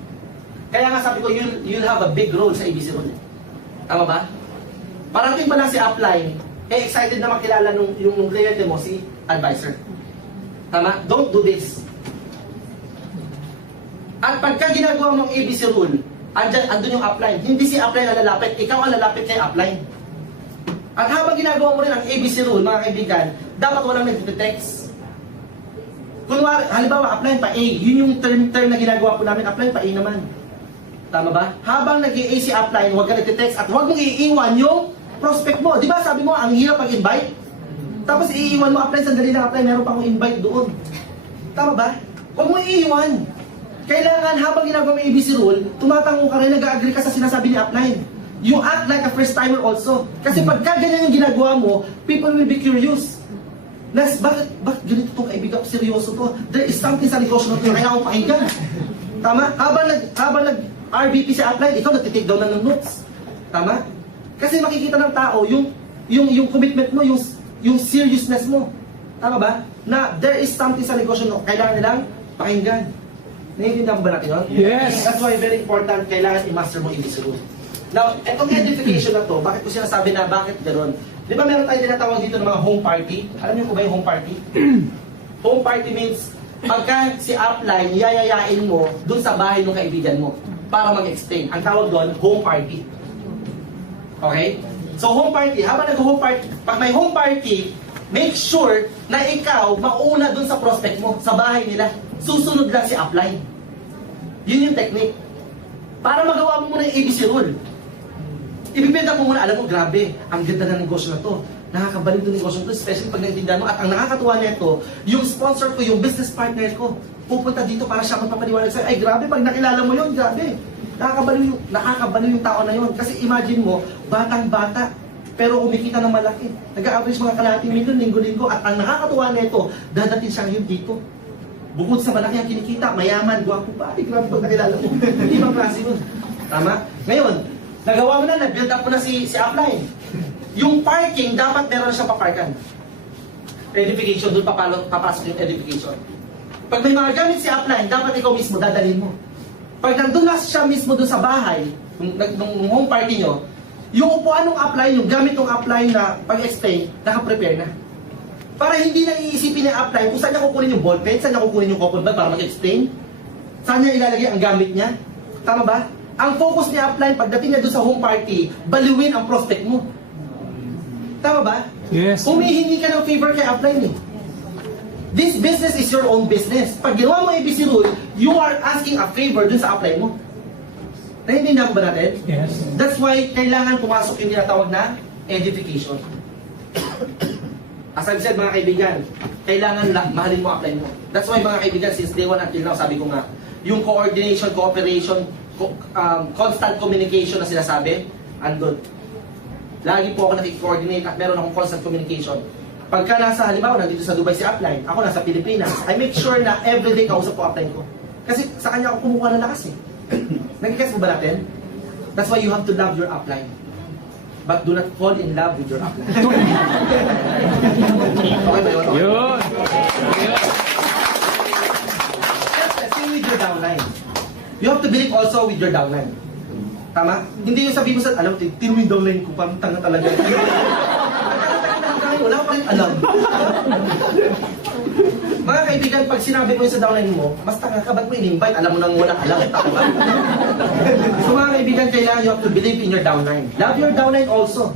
Kaya nga sabi ko, you'll have a big role sa ABC rule. Tama ba? Parating pa lang si upline, eh excited na makilala yung kliyente mo, si advisor. Tama? Don't do this. At pagka ginagawa mong ABC rule, andun yung upline. Hindi si upline ang lalapit, ikaw ang lalapit kay upline. At habang ginagawa mo rin ang ABC rule, mga kaibigan, dapat walang nag-text. Kunwari, halimbawa, upline pa A, yun yung term na ginagawa po namin, upline pa A naman. Tama ba? Habang nag-A si upline, huwag ka nag-text at huwag mong iiwan yung prospect mo. Di ba sabi mo, ang hirap mag-invite? Tapos iiwan mo, upline, sandali lang upline, meron pa akong invite doon. Tama ba? Huwag mo iiwan. Kailangan habang ginagawa mo ABC rule, tumatango ka rin, nag-agree ka sa sinasabi ni upline. You act like a first timer also. Kasi pagka ganyan yung ginagawa mo, people will be curious. Bakit ganito itong kaibigan ko, seryoso to? There is something sa negosyo na kailangan ko pakinggan. Tama? Habang nag-RBP si upline, ikaw nagtitake down na ng notes. Tama? Kasi makikita ng tao yung commitment mo, yung seriousness mo. Tama ba? Na there is something sa negosyo na kailangan nilang pakinggan. Naiintindihan ba natin yun? Yes. That's why very important, kailangan i-master mo ABC rule. Now, itong edification na to, bakit ko sinasabi na bakit gano'n? Di ba meron tayong tinatawag dito ng mga home party? Alam niyo po ba yung home party? Home party means, pagka si upline, yayayain mo dun sa bahay ng kaibigan mo para mag-explain. Ang tawag doon, home party. Okay? So home party, habang nag-home party, pag may home party, make sure na ikaw mauna dun sa prospect mo, sa bahay nila. Susunod lang si upline. Yun yung technique. Para magawa mo muna yung ABC rule. Ibibenta mo muna, alam mo, grabe, ang ganda ng negosyo na to. Nakakabalik itong negosyo na to, especially pag naintindihan mo. At ang nakakatuwa nito, yung sponsor ko, yung business partner ko, pupunta dito para siya magpapaliwanag sa'yo. Ay, grabe, pag nakilala mo yun, grabe. Nakakabaliw yung tao na yun. Kasi imagine mo, batang-bata, pero kumikita ng malaki. Nag-average mga kalahating milyon, linggo-linggo. At ang nakakatuwa nito, dadating siya ngayon dito. Bukod sa malaki ang kinikita, mayaman, gwapo pa. Ay, grabe pag nakilala mo. Hindi bang klase yun? Tama? Ngayon, nagawa mo na, nag-build up mo na si upline. Yung parking, dapat meron na siyang paparkan. Edification, doon papasok yung edification. Pag may mga gamit si upline, dapat ikaw mismo dadalhin mo. Pag nandun na siya mismo doon sa bahay, nung home party nyo, yung upuan ng upline, yung gamit ng upline na pag-explain, nakaprepare na. Para hindi na iisipin ng upline kung saan niya kukunin yung ballpen, saan niya kukunin yung copy bag para mag-explain, saan niya ilalagay ang gamit niya. Tama ba? Ang focus ni upline, pagdating niya doon sa home party, baliwin ang prospect mo. Tama ba? Yes. Humihingi ka ng favor kay upline eh. This business is your own business. Pag ginawa mo ABC rule, you are asking a favor dun sa upline mo. Naiintindihan ba natin? Yes. That's why kailangan pumasok yung tinatawag na edification. As I've said mga kaibigan, kailangan mahalin mo upline mo. That's why mga kaibigan, since day one until now, sabi ko nga, yung coordination, cooperation, constant communication na sinasabi, andun. Lagi po ako nakik-coordinate at meron akong constant communication. Pagka nasa, halimbawa, nandito sa Dubai si upline, ako nasa Pilipinas, I make sure na everyday kausap ko upline ko. Kasi sa kanya ako kumukuha ng lakas eh. Nagigets mo ba natin? That's why you have to love your upline. But do not fall in love with your upline. Okay ba yun? Yun. Same with your downline. You have to believe also with your downline. Tama? Hindi yung sabi mo sa, alam mo, tino yung downline ko, parang tanga talaga. Wala pa rin alam. Mga kaibigan, pag sinabi mo yun sa downline mo, mas tanga ka, ba't mo in-invite? Alam mo nang wala alam, tanga. So mga kaibigan, kailangan you have to believe in your downline. Love your downline also.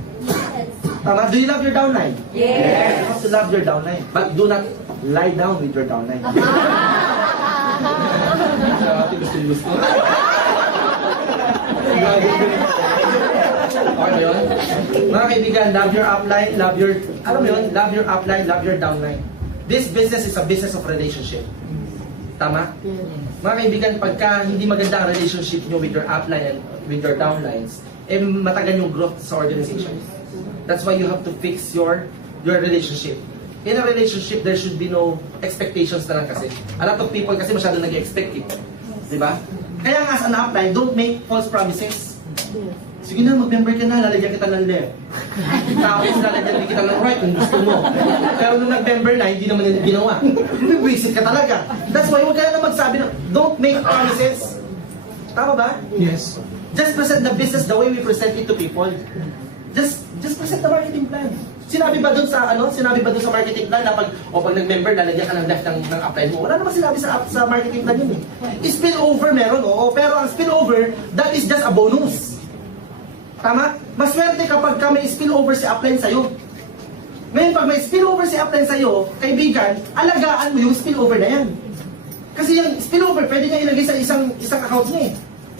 Tama? Do you love your downline? Yes. You have to love your downline. But do not lie down with your downline. Gusto. Okay ba yun? Mga kaibigan, love your upline, love your, alam mo yun, love your upline, love your downline. This business is a business of relationship. Tama? Mga kaibigan, pagka hindi maganda ang relationship nyo with your upline and with your downlines, eh matagal yung growth sa organization. That's why you have to fix your relationship. In a relationship, there should be no expectations na lang kasi. A lot of people kasi masyadong nag-expect it. Diba? Kaya nga as an upline, don't make false promises. Sige na, mag-member ka na, lalagyan kita ng left. Tapos lalagyan din kita ng right kung gusto mo. Pero nung nag-member na, hindi naman yung ginawa. Wisit ka talaga. That's why huwag ka na magsabi na, don't make promises. Tama ba? Yes. Just present the business the way we present it to people. Just present the marketing plan. Sinabi ba doon sa marketing plan na pag nag-member lalagyan ka ng left ng upline mo? Wala naman sinabi sa marketing plan yun eh. Spillover meron, oo, pero ang spillover, that is just a bonus. Tama? Maswerte kapag ka may spillover si upline sa'yo. Ngayon, pag may spillover si upline sa'yo, kaibigan, alagaan mo yung spillover na yan. Kasi yung spillover, pwede niya ilagay sa isang account niya eh.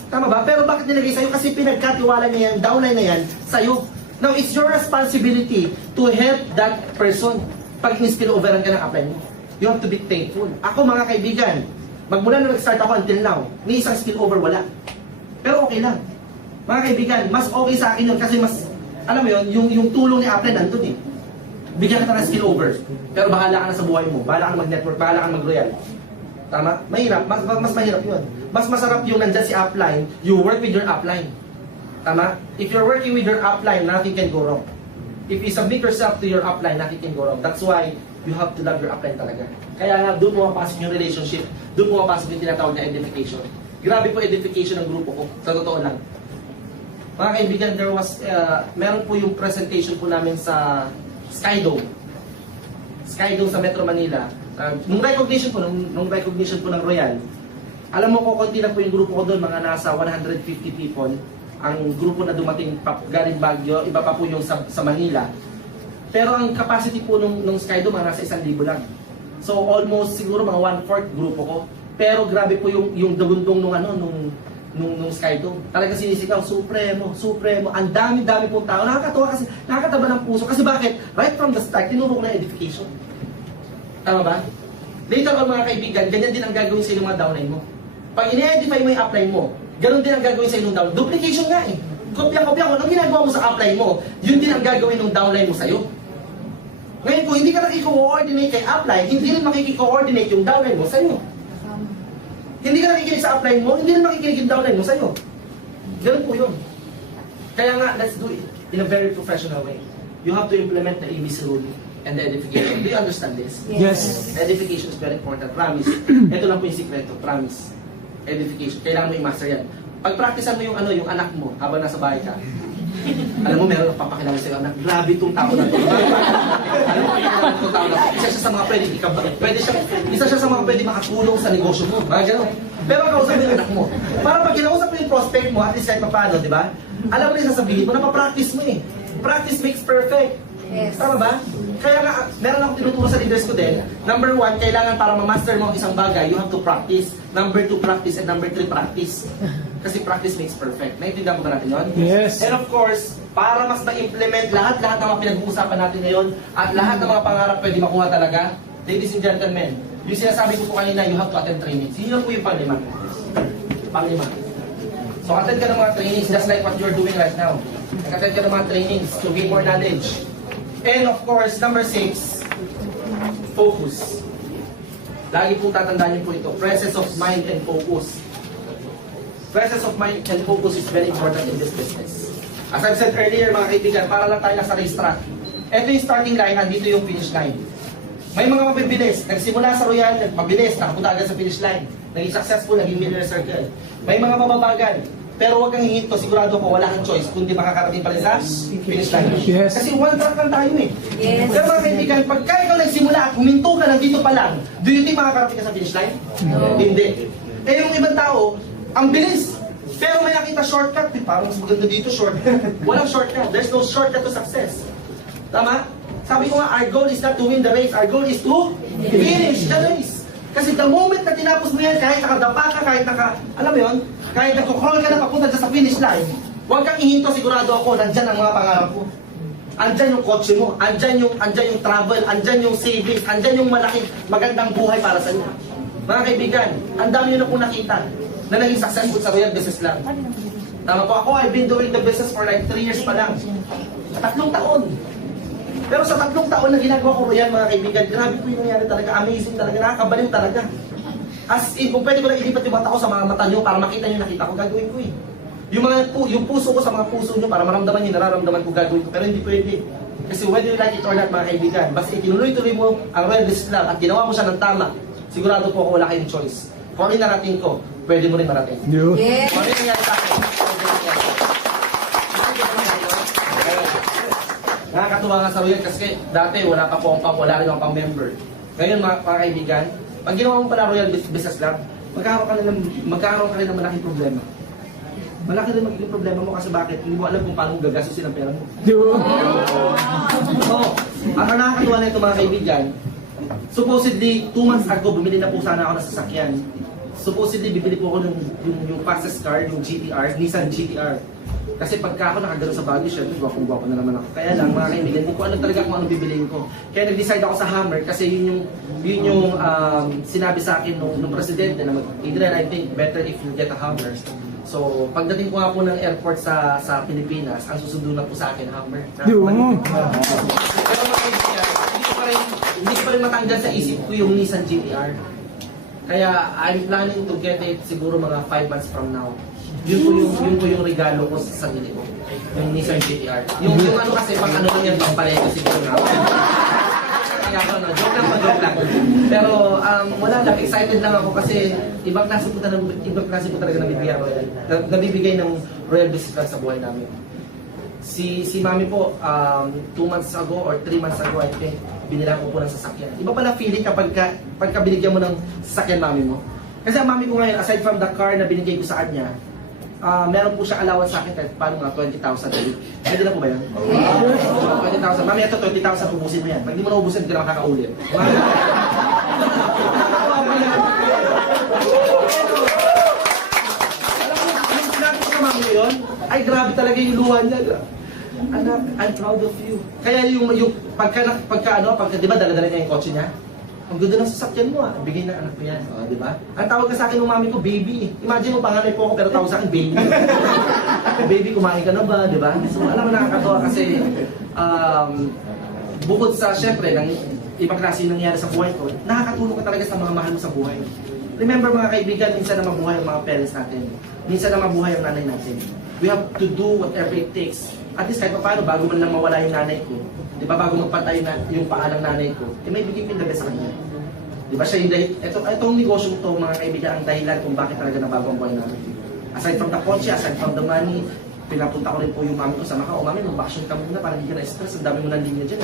Tama ba? Pero bakit nilagay sa'yo? Kasi pinagkatiwala niya yung downline na yan sa'yo. Now, it's your responsibility to help that person pag in-spilloveran ka ng upline mo. You have to be thankful. Ako mga kaibigan, magmula na nag-start ako until now, may isang spillover wala. Pero okay lang. Mga kaibigan, mas okay sa akin yun kasi mas, alam mo yun, yung tulong ni upline nandun eh. Bigyan kita ng spillover. Pero bahala ka na sa buhay mo. Bahala ka na mag-network, bahala ka na mag-royal. Tama? Mahirap. Mas mahirap yun. Mas masarap yung nandyan si upline, you work with your upline. Tama? If you're working with your upline, nothing can go wrong. If you submit yourself to your upline, nothing can go wrong. That's why you have to love your upline talaga. Kaya nga, doon mo mapasok yung relationship. Doon mo mapasok yung tinatawag na edification. Grabe po edification ng grupo ko. Sa totoo lang. Mga kaibigan, meron po yung presentation po namin sa Skydome. Skydome sa Metro Manila. Nung recognition po ng Royal, alam mo ko, konti lang po yung grupo ko doon, mga nasa 150 people. Ang grupo na dumating galing Baguio, iba pa po yung sa Manila. Pero ang capacity po nung Skydome, mga nasa 1,000 lang. So almost siguro mga 1/4 grupo ko. Pero grabe po yung dagundong nung Skydome. Talaga sinisigaw, Supremo. Ang dami-dami pong tao. Nakakatawa kasi, nakakataba ng puso. Kasi bakit? Right from the start, tinuro ko na edification. Tama ba? Later on mga kaibigan, ganyan din ang gagawin sa mga downline mo. Pag ine-edify mo yung upline mo, ganun din ang gagawin sa inong downline. Duplication nga eh. Kopya-kopya ko. Anong ginagawa mo sa upline mo, yun din ang gagawin ng downline mo sa'yo. Ngayon, kung hindi ka nakiko-coordinate kay upline, hindi rin makiki-coordinate yung downline mo sa'yo. Hindi ka nakikinig sa upline mo, hindi rin makikinig yung downline mo sa'yo. Ganun po yun. Kaya nga, let's do it in a very professional way. You have to implement the ABC rule and the edification. Do you understand this? Yes. Edification is very important. Promise. Ito lang po yung sikreto. Promise. Edification. Kailangan mo i-master yan. Pag-practicean mo yung yung anak mo habang nasa bahay ka. Alam mo, meron kang papakilala sa'yo, anak, grabe itong tao na ito. Alam mo, itong tao na ito. Isa siya sa mga isa siya sa mga pwede makatulong sa negosyo mo. Mga gano'n. Pero kausap mo yung anak mo. Para pag kinausap mo yung prospect mo, at least kahit paano, di ba? Alam mo rin sasabihin mo, napapractice mo eh. Practice makes perfect. Yes. Tama ba? Kaya nga, meron akong tinuturo sa leaders ko din. Number 1, kailangan para ma-master mo ang isang bagay, you have to practice. Number 2, practice. And number 3, practice. Kasi practice makes perfect. Naintindihan ko ba natin yun? Yes. And of course, para mas ma-implement lahat ng mga pinag-uusapan natin ngayon at lahat ng mga pangarap pwede makuha talaga, ladies and gentlemen, yung sinasabi ko po kanina, you have to attend trainings. Yun po yung panglima. So attend ka ng mga trainings just like what you're doing right now. Attend ka ng mga trainings to gain more knowledge. And of course, number 6, focus. Lagi pong tatandaan niyo po ito, presence of mind and focus. Presence of mind and focus is very important in this business. As I've said earlier, mga kaibigan, para lang tayo nasa racetrack. Ito yung starting line, andito yung finish line. May mga mabibilis, nagsimula sa Royal, mabilis, nakapunta agad sa finish line. Naging successful, naging millionaire circle. May mga mababagal, pero huwag kang hihinto, sigurado ko wala kang choice kundi makakarating pa rin sa finish line. Yes. Kasi one track lang tayo eh. Yes. Pero mga kaibigan, kaibigan, pagka ikaw nagsimula at huminto ka ng dito pa lang, do you think makakarating ka sa finish line? No. Hindi. Eh yung ibang tao, ang bilis. Pero may nakita shortcut, parang mas maganda dito shortcut. Walang shortcut. There's no shortcut to success. Tama? Sabi ko nga, our goal is not to win the race. Our goal is to finish the race. Kasi the moment na tinapos mo yan, kahit nakadapa ka, kahit alam mo yun, kahit nagko-crawl ka na papunta dyan sa finish line, huwag kang ihinto, sigurado ako, nandyan ang mga pangarap mo. Andyan yung kotse mo, andyan yung travel, andyan yung savings, andyan yung malaking magandang buhay para sa iyo. Mga kaibigan, ang dami nyo na po nakita na naging successful sa Royal Business Lang. Tama po ako, I've been doing the business for like 3 years pa lang. 3 taon. Pero sa 3 taon na ginagawa ko Royal, mga kaibigan, grabe po yung nangyari talaga. Amazing talaga, nakakabaliw talaga. As in, kung pwede ko lang ilipat yung mata ko sa mga mata nyo para makita nyo nakita ko, gagawin ko eh. Yung puso ko sa mga puso nyo para maramdaman nyo, nararamdaman ko gagawin ko. Pero hindi pwede. Kasi whether you like it or not, mga kaibigan, basta itinuloy-tuloy mo ang Royal Business Lang at ginawa mo siya ng tama, sigurado po ako wala kayong choice. Kung ano yung narating ko, pwede mo rin marating. Yes. Kung ano yung nangyari sa akin, pwede mo rin marating. Nakakatuwa nga sa Royal kasi dati wala pa po wala rin akong pang-member. Ngayon mga kaibigan, pag ginawa mo pala Royal Business Lang, magkakaroon ka rin ng malaking problema. Malaki rin magiging problema mo kasi bakit? Hindi mo alam kung paano gagastusin ang pera mo. So, ang nakakatuwa na ito mga kaibigan, supposedly 2 months ago bumili na po sana ako ng sasakyan. Supposedly bibili po ako ng yung fastest car, yung GTR, Nissan GTR. Kasi pagka ako nakagano sa Baguio, syempre gwapong-gwapo na naman ako. Kaya lang mga kaibigan, hindi ko alam talaga kung ano bibiliin ko. Kaya nag-decide ako sa Hammer kasi yun yung sinabi sa akin nung presidente na Adrian, I think better if you get a Hammer. So, pagdating ko nga po ng airport sa Pilipinas, ang susundo na po sa akin, Hammer. Pero mga kaibigan, hindi ko pa rin matanggal sa isip ko yung Nissan GTR. Kaya, I'm planning to get it siguro mga 5 months from now. Yun po yung regalo ko sa sarili ko. Yung Nissan GTR. Yung ano kasi, pang ano lang yan, pang palego siguro na. Joke lang. Pero wala lang, excited lang ako kasi ibang klase po talaga nabibigay ng Royal Business Lang sa buhay namin. Si Mami po, 2 months ago or 3 months ago, I think, binila ko po ng sasakyan. Iba pala feeling pagka binigyan mo ng sasakyan Mami mo. Kasi ang Mami ko ngayon, aside from the car na binigay ko sa kanya, meron po siya allowance sa akin kahit paano mga 20,000 a week. Pwede na po ba yan? 20,000. Mami, ito 20,000, ubusin mo yan. Pag di mo na ubusin, hindi ka na makakaulit. Alam mo, sinabi ko sa Mami ko yun, ay grabe talaga yung luha niya. Anak, I'm proud of you. Kaya yung pagka di ba dala-dala niya yung kotse niya? Ang ganda ng sasakyan mo bigay ng anak ko yan, di ba? Ang tawag ka sa akin ng mami ko, baby. Imagine mo, panganay po ako pero tawag sa akin, baby. Baby, kumain ka na ba, di ba? So alam mo, nakakatawa kasi bukod sa, syempre, ng ibang klase yung nangyari sa buhay ko, nakakatulong ka talaga sa mga mahal mo sa buhay. Remember mga kaibigan, minsan na mabuhay ang mga parents natin. Minsan na mabuhay ang nanay natin. We have to do whatever it takes. At least kahit pa paano, bago man lang mawala yung nanay ko, di ba, bago magpatay na yung paa ng nanay ko, may bigay ko yung sa kanya. Di ba siya yung dahil, itong negosyo to mga kaibigan, ang dahilan kung bakit talaga nabago ang buhay namin. Aside from the kotse, aside from the money, pinapunta ko rin po yung mami ko sa Macau. O mami, mag-vacation ka muna para hindi ka na-stress. Ang dami mo ng linya dyan.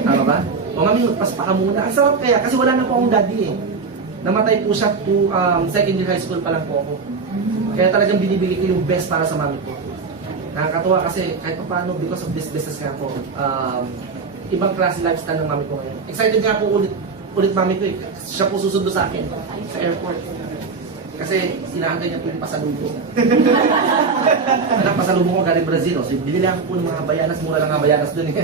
Tama ba? O mami, magpaspa ka muna. Ang sarap kaya, kasi wala na po akong daddy eh. Namatay po siya to second year high school pa lang po ako. Kaya talagang binibigay ko yung best para sa mami ko. Nakakatuwa kasi kahit pa paano, because of this business nga po, ibang klase lifestyle ng mami ko ngayon. Excited nga po ulit mami ko eh. Siya po susundo sa akin sa airport. Kasi inaantay niya po yung pasalubong. Anak, pasalubong ko galing Brazil. So, binili ako po ng mga Havaianas. Mura lang Havaianas dun eh.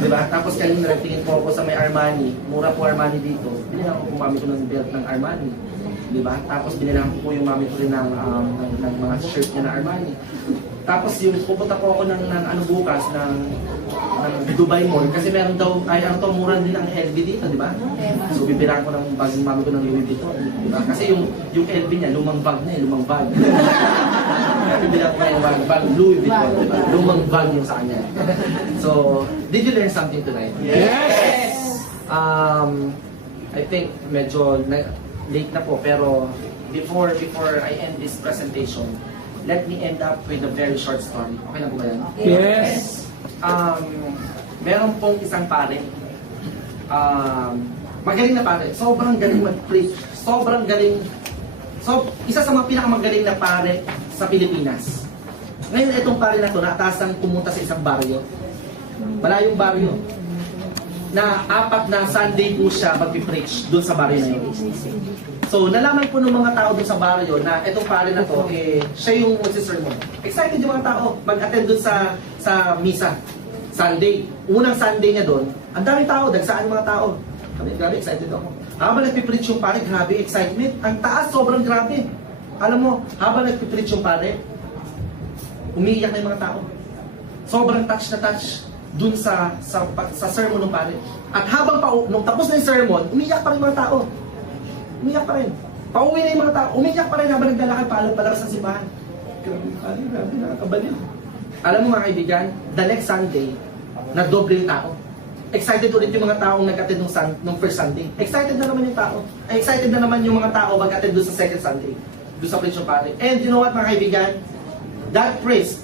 Diba? Tapos kanina nagtingin po ako sa may Armani. Mura po Armani dito. Binili ako po mami ko ng belt ng Armani. Diba? Tapos binili ko po yung mami ko rin ng mga shirt niya na Armani. Tapos yung pupunta po ako ng bukas ng Dubai Mall kasi meron daw mura din ang LV dito, di ba? So bibiraan ko ng bagong mami ko ng Louis Vuitton, di ba? Kasi yung LV niya lumang bag na lumang bag. Bibiraan ko yung bag Louis Vuitton, di ba? Lumang bag yung sa kanya. So, did you learn something tonight? Yes! I think medyo late na po pero before I end this presentation, let me end up with a very short story. Okay na po ba yan? Yes! Meron pong isang pare magaling na pare. Sobrang galing mag-preach. Sobrang galing. So, isa sa mga pinakamagaling na pare sa Pilipinas. Ngayon, itong pare na to, naatasang pumunta sa isang baryo. Malayong baryo. Na 4 na Sunday po siya mag-preach doon sa baryo na yun. So, nalaman po ng mga tao doon sa baryo na itong pare na to, siya yung magsisermon. Excited yung mga tao mag-attend doon sa misa. Sunday. Unang Sunday niya doon, ang daming tao, dagsaan yung mga tao. Grabe, excited ako. Habang nagpipreach yung pare, grabe excitement. Ang taas, sobrang grabe. Alam mo, habang nagpipreach yung pare, umiiyak na yung mga tao. Sobrang touch na touch dun sa sermon ng pare. At habang nung tapos na yung sermon, umiiyak pa rin yung mga tao. Umiiyak pa rin. Pauwi na yung mga tao. Umiiyak pa rin habang naglalakad palabas ng simbahan. Grabe, nakakabaliw. Alam mo mga kaibigan, the next Sunday, nagdoble yung tao. Excited ulit yung mga taong nag-attend nung first Sunday. Excited na naman yung tao. Excited na naman yung mga tao mag-attend doon sa second Sunday. Doon sa preach ng pare. And you know what mga kaibigan? That priest,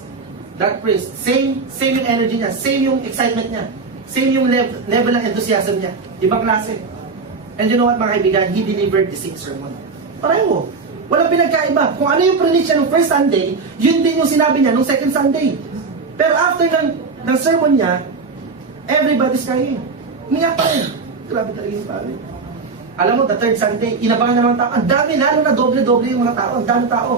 same yung energy niya, same yung excitement niya, same yung level ng enthusiasm niya. Ibang klase. And you know what mga kaibigan? He delivered the same sermon. Pareho. Walang pinagkaiba. Kung ano yung preach niya nung first Sunday, yun din yung sinabi niya nung second Sunday. Pero after ng sermon niya, everybody's crying. Umiyak pa rin. Grabe talaga yung pare. Alam mo, the third Sunday, inabangan naman tao. Ang dami, lalo na doble-doble yung mga tao. Ang dami tao.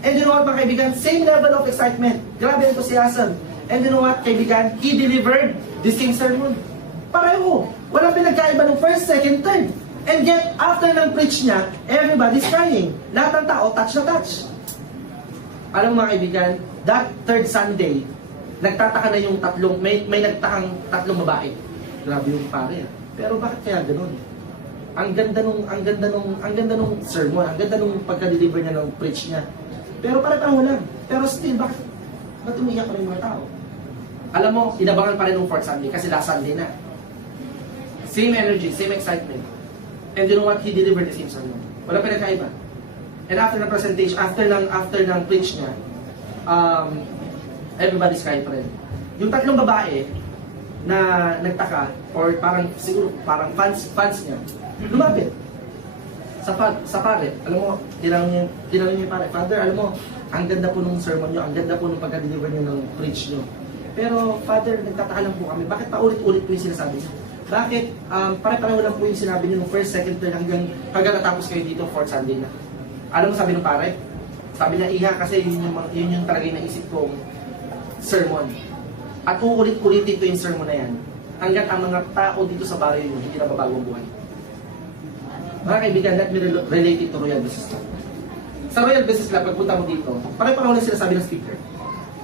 And you know what, mga kaibigan? Same level of excitement. Grabe enthusiasm. And you know what, kaibigan? He delivered the same sermon. Pareho. Walang pinagkaiba ng first, second, third. And yet, after ng preach niya, everybody's crying. Lahat ng tao, touch na touch. Alam mo mga kaibigan, that third Sunday, nagtataka na yung may nagtakang 3 babae. Grabe yung pare. Pero bakit kaya ganoon? Ang ganda nung sermon, ang ganda nung pagka-deliver niya ng preach niya. Pero pare-pareho lang. Pero still, bakit umiiyak pa rin yung mga tao? Alam mo, inabangan pa rin ng fourth Sunday kasi last Sunday na. Same energy, same excitement. And you know what? He delivered the same sermon. Wala pinagkaiba. And after ng presentation, after ng preach niya, everybody's crying pa rin. Yung 3 babae na nagtaka, or siguro parang fans niya, lumapit sa pare. Alam mo, tinanong niya yung pare, Father, alam mo, ang ganda po nung sermon niyo, ang ganda po nung pagka-deliver niyo ng preach niyo. Pero Father, nagtataka lang po kami, bakit paulit-ulit po yung sinasabi niyo? Bakit pare-pareho lang po yung sinabi niyo nung first, second, third, hanggang natapos kayo dito, fourth Sunday na? Alam mo sabi ng pare? Sabi niya, Iha, kasi yun yung talaga yung naisip kong sermon. At uulit-ulitin ko yung sermon na yan hanggat ang mga tao dito sa baryo yun hindi na babago ang buhay. Mga kaibigan, let me relate it to Royal Business Club. Sa Royal Business Club, pagpunta mo dito, pare-pareho lang sinasabi ng speaker.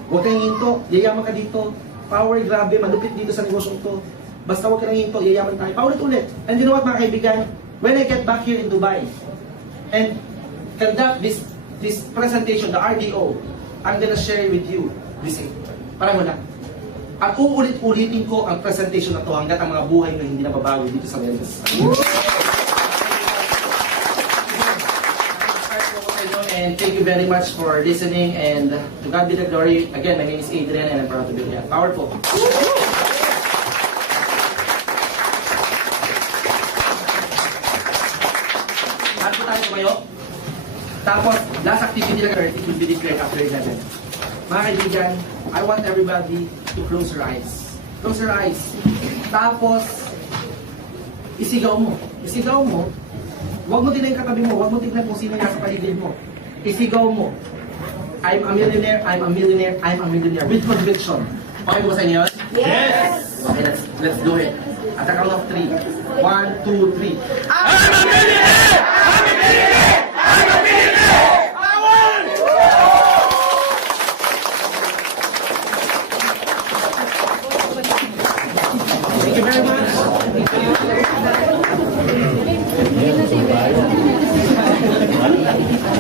Huwag kang hinto, yayaman ka dito, power, grabe, malupit dito sa negosyong to. Basta huwag ka lang hinto, yayaman tayo. Paulit-ulit. And you know what mga kaibigan, when I get back here in Dubai and conduct this presentation, the RDO, I'm gonna share with you the same. Pareho lang. At uulit-ulitin ko ang presentation na to hanggat ang mga buhay na hindi nababago dito sa Royal Business Club. And thank you very much for listening, and to God be the glory. Again, my name is Adrian and I'm proud to be here. Powerful. Lahat po tayo tumayo. Tapos, last activity na it will be declared after 11. Mga kaibigan, I want everybody to close your eyes. Close your eyes. Tapos, isigaw mo. Isigaw mo. Huwag mo tignan yung katabi mo. Huwag mo tignan kung sino nasa paligid mo. Isigaw mo. I'm a millionaire, I'm a millionaire, I'm a millionaire. With conviction. Okay ba sa inyo yun? Yes! Okay, let's do it. At the count of 3. 1, 2, 3. I'm a millionaire! I'm a millionaire! I'm a millionaire! I won! Thank you very much.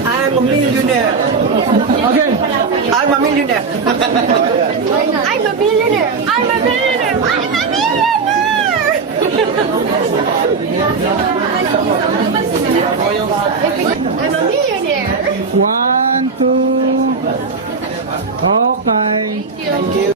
I'm a millionaire. Okay. I'm a millionaire. I'm a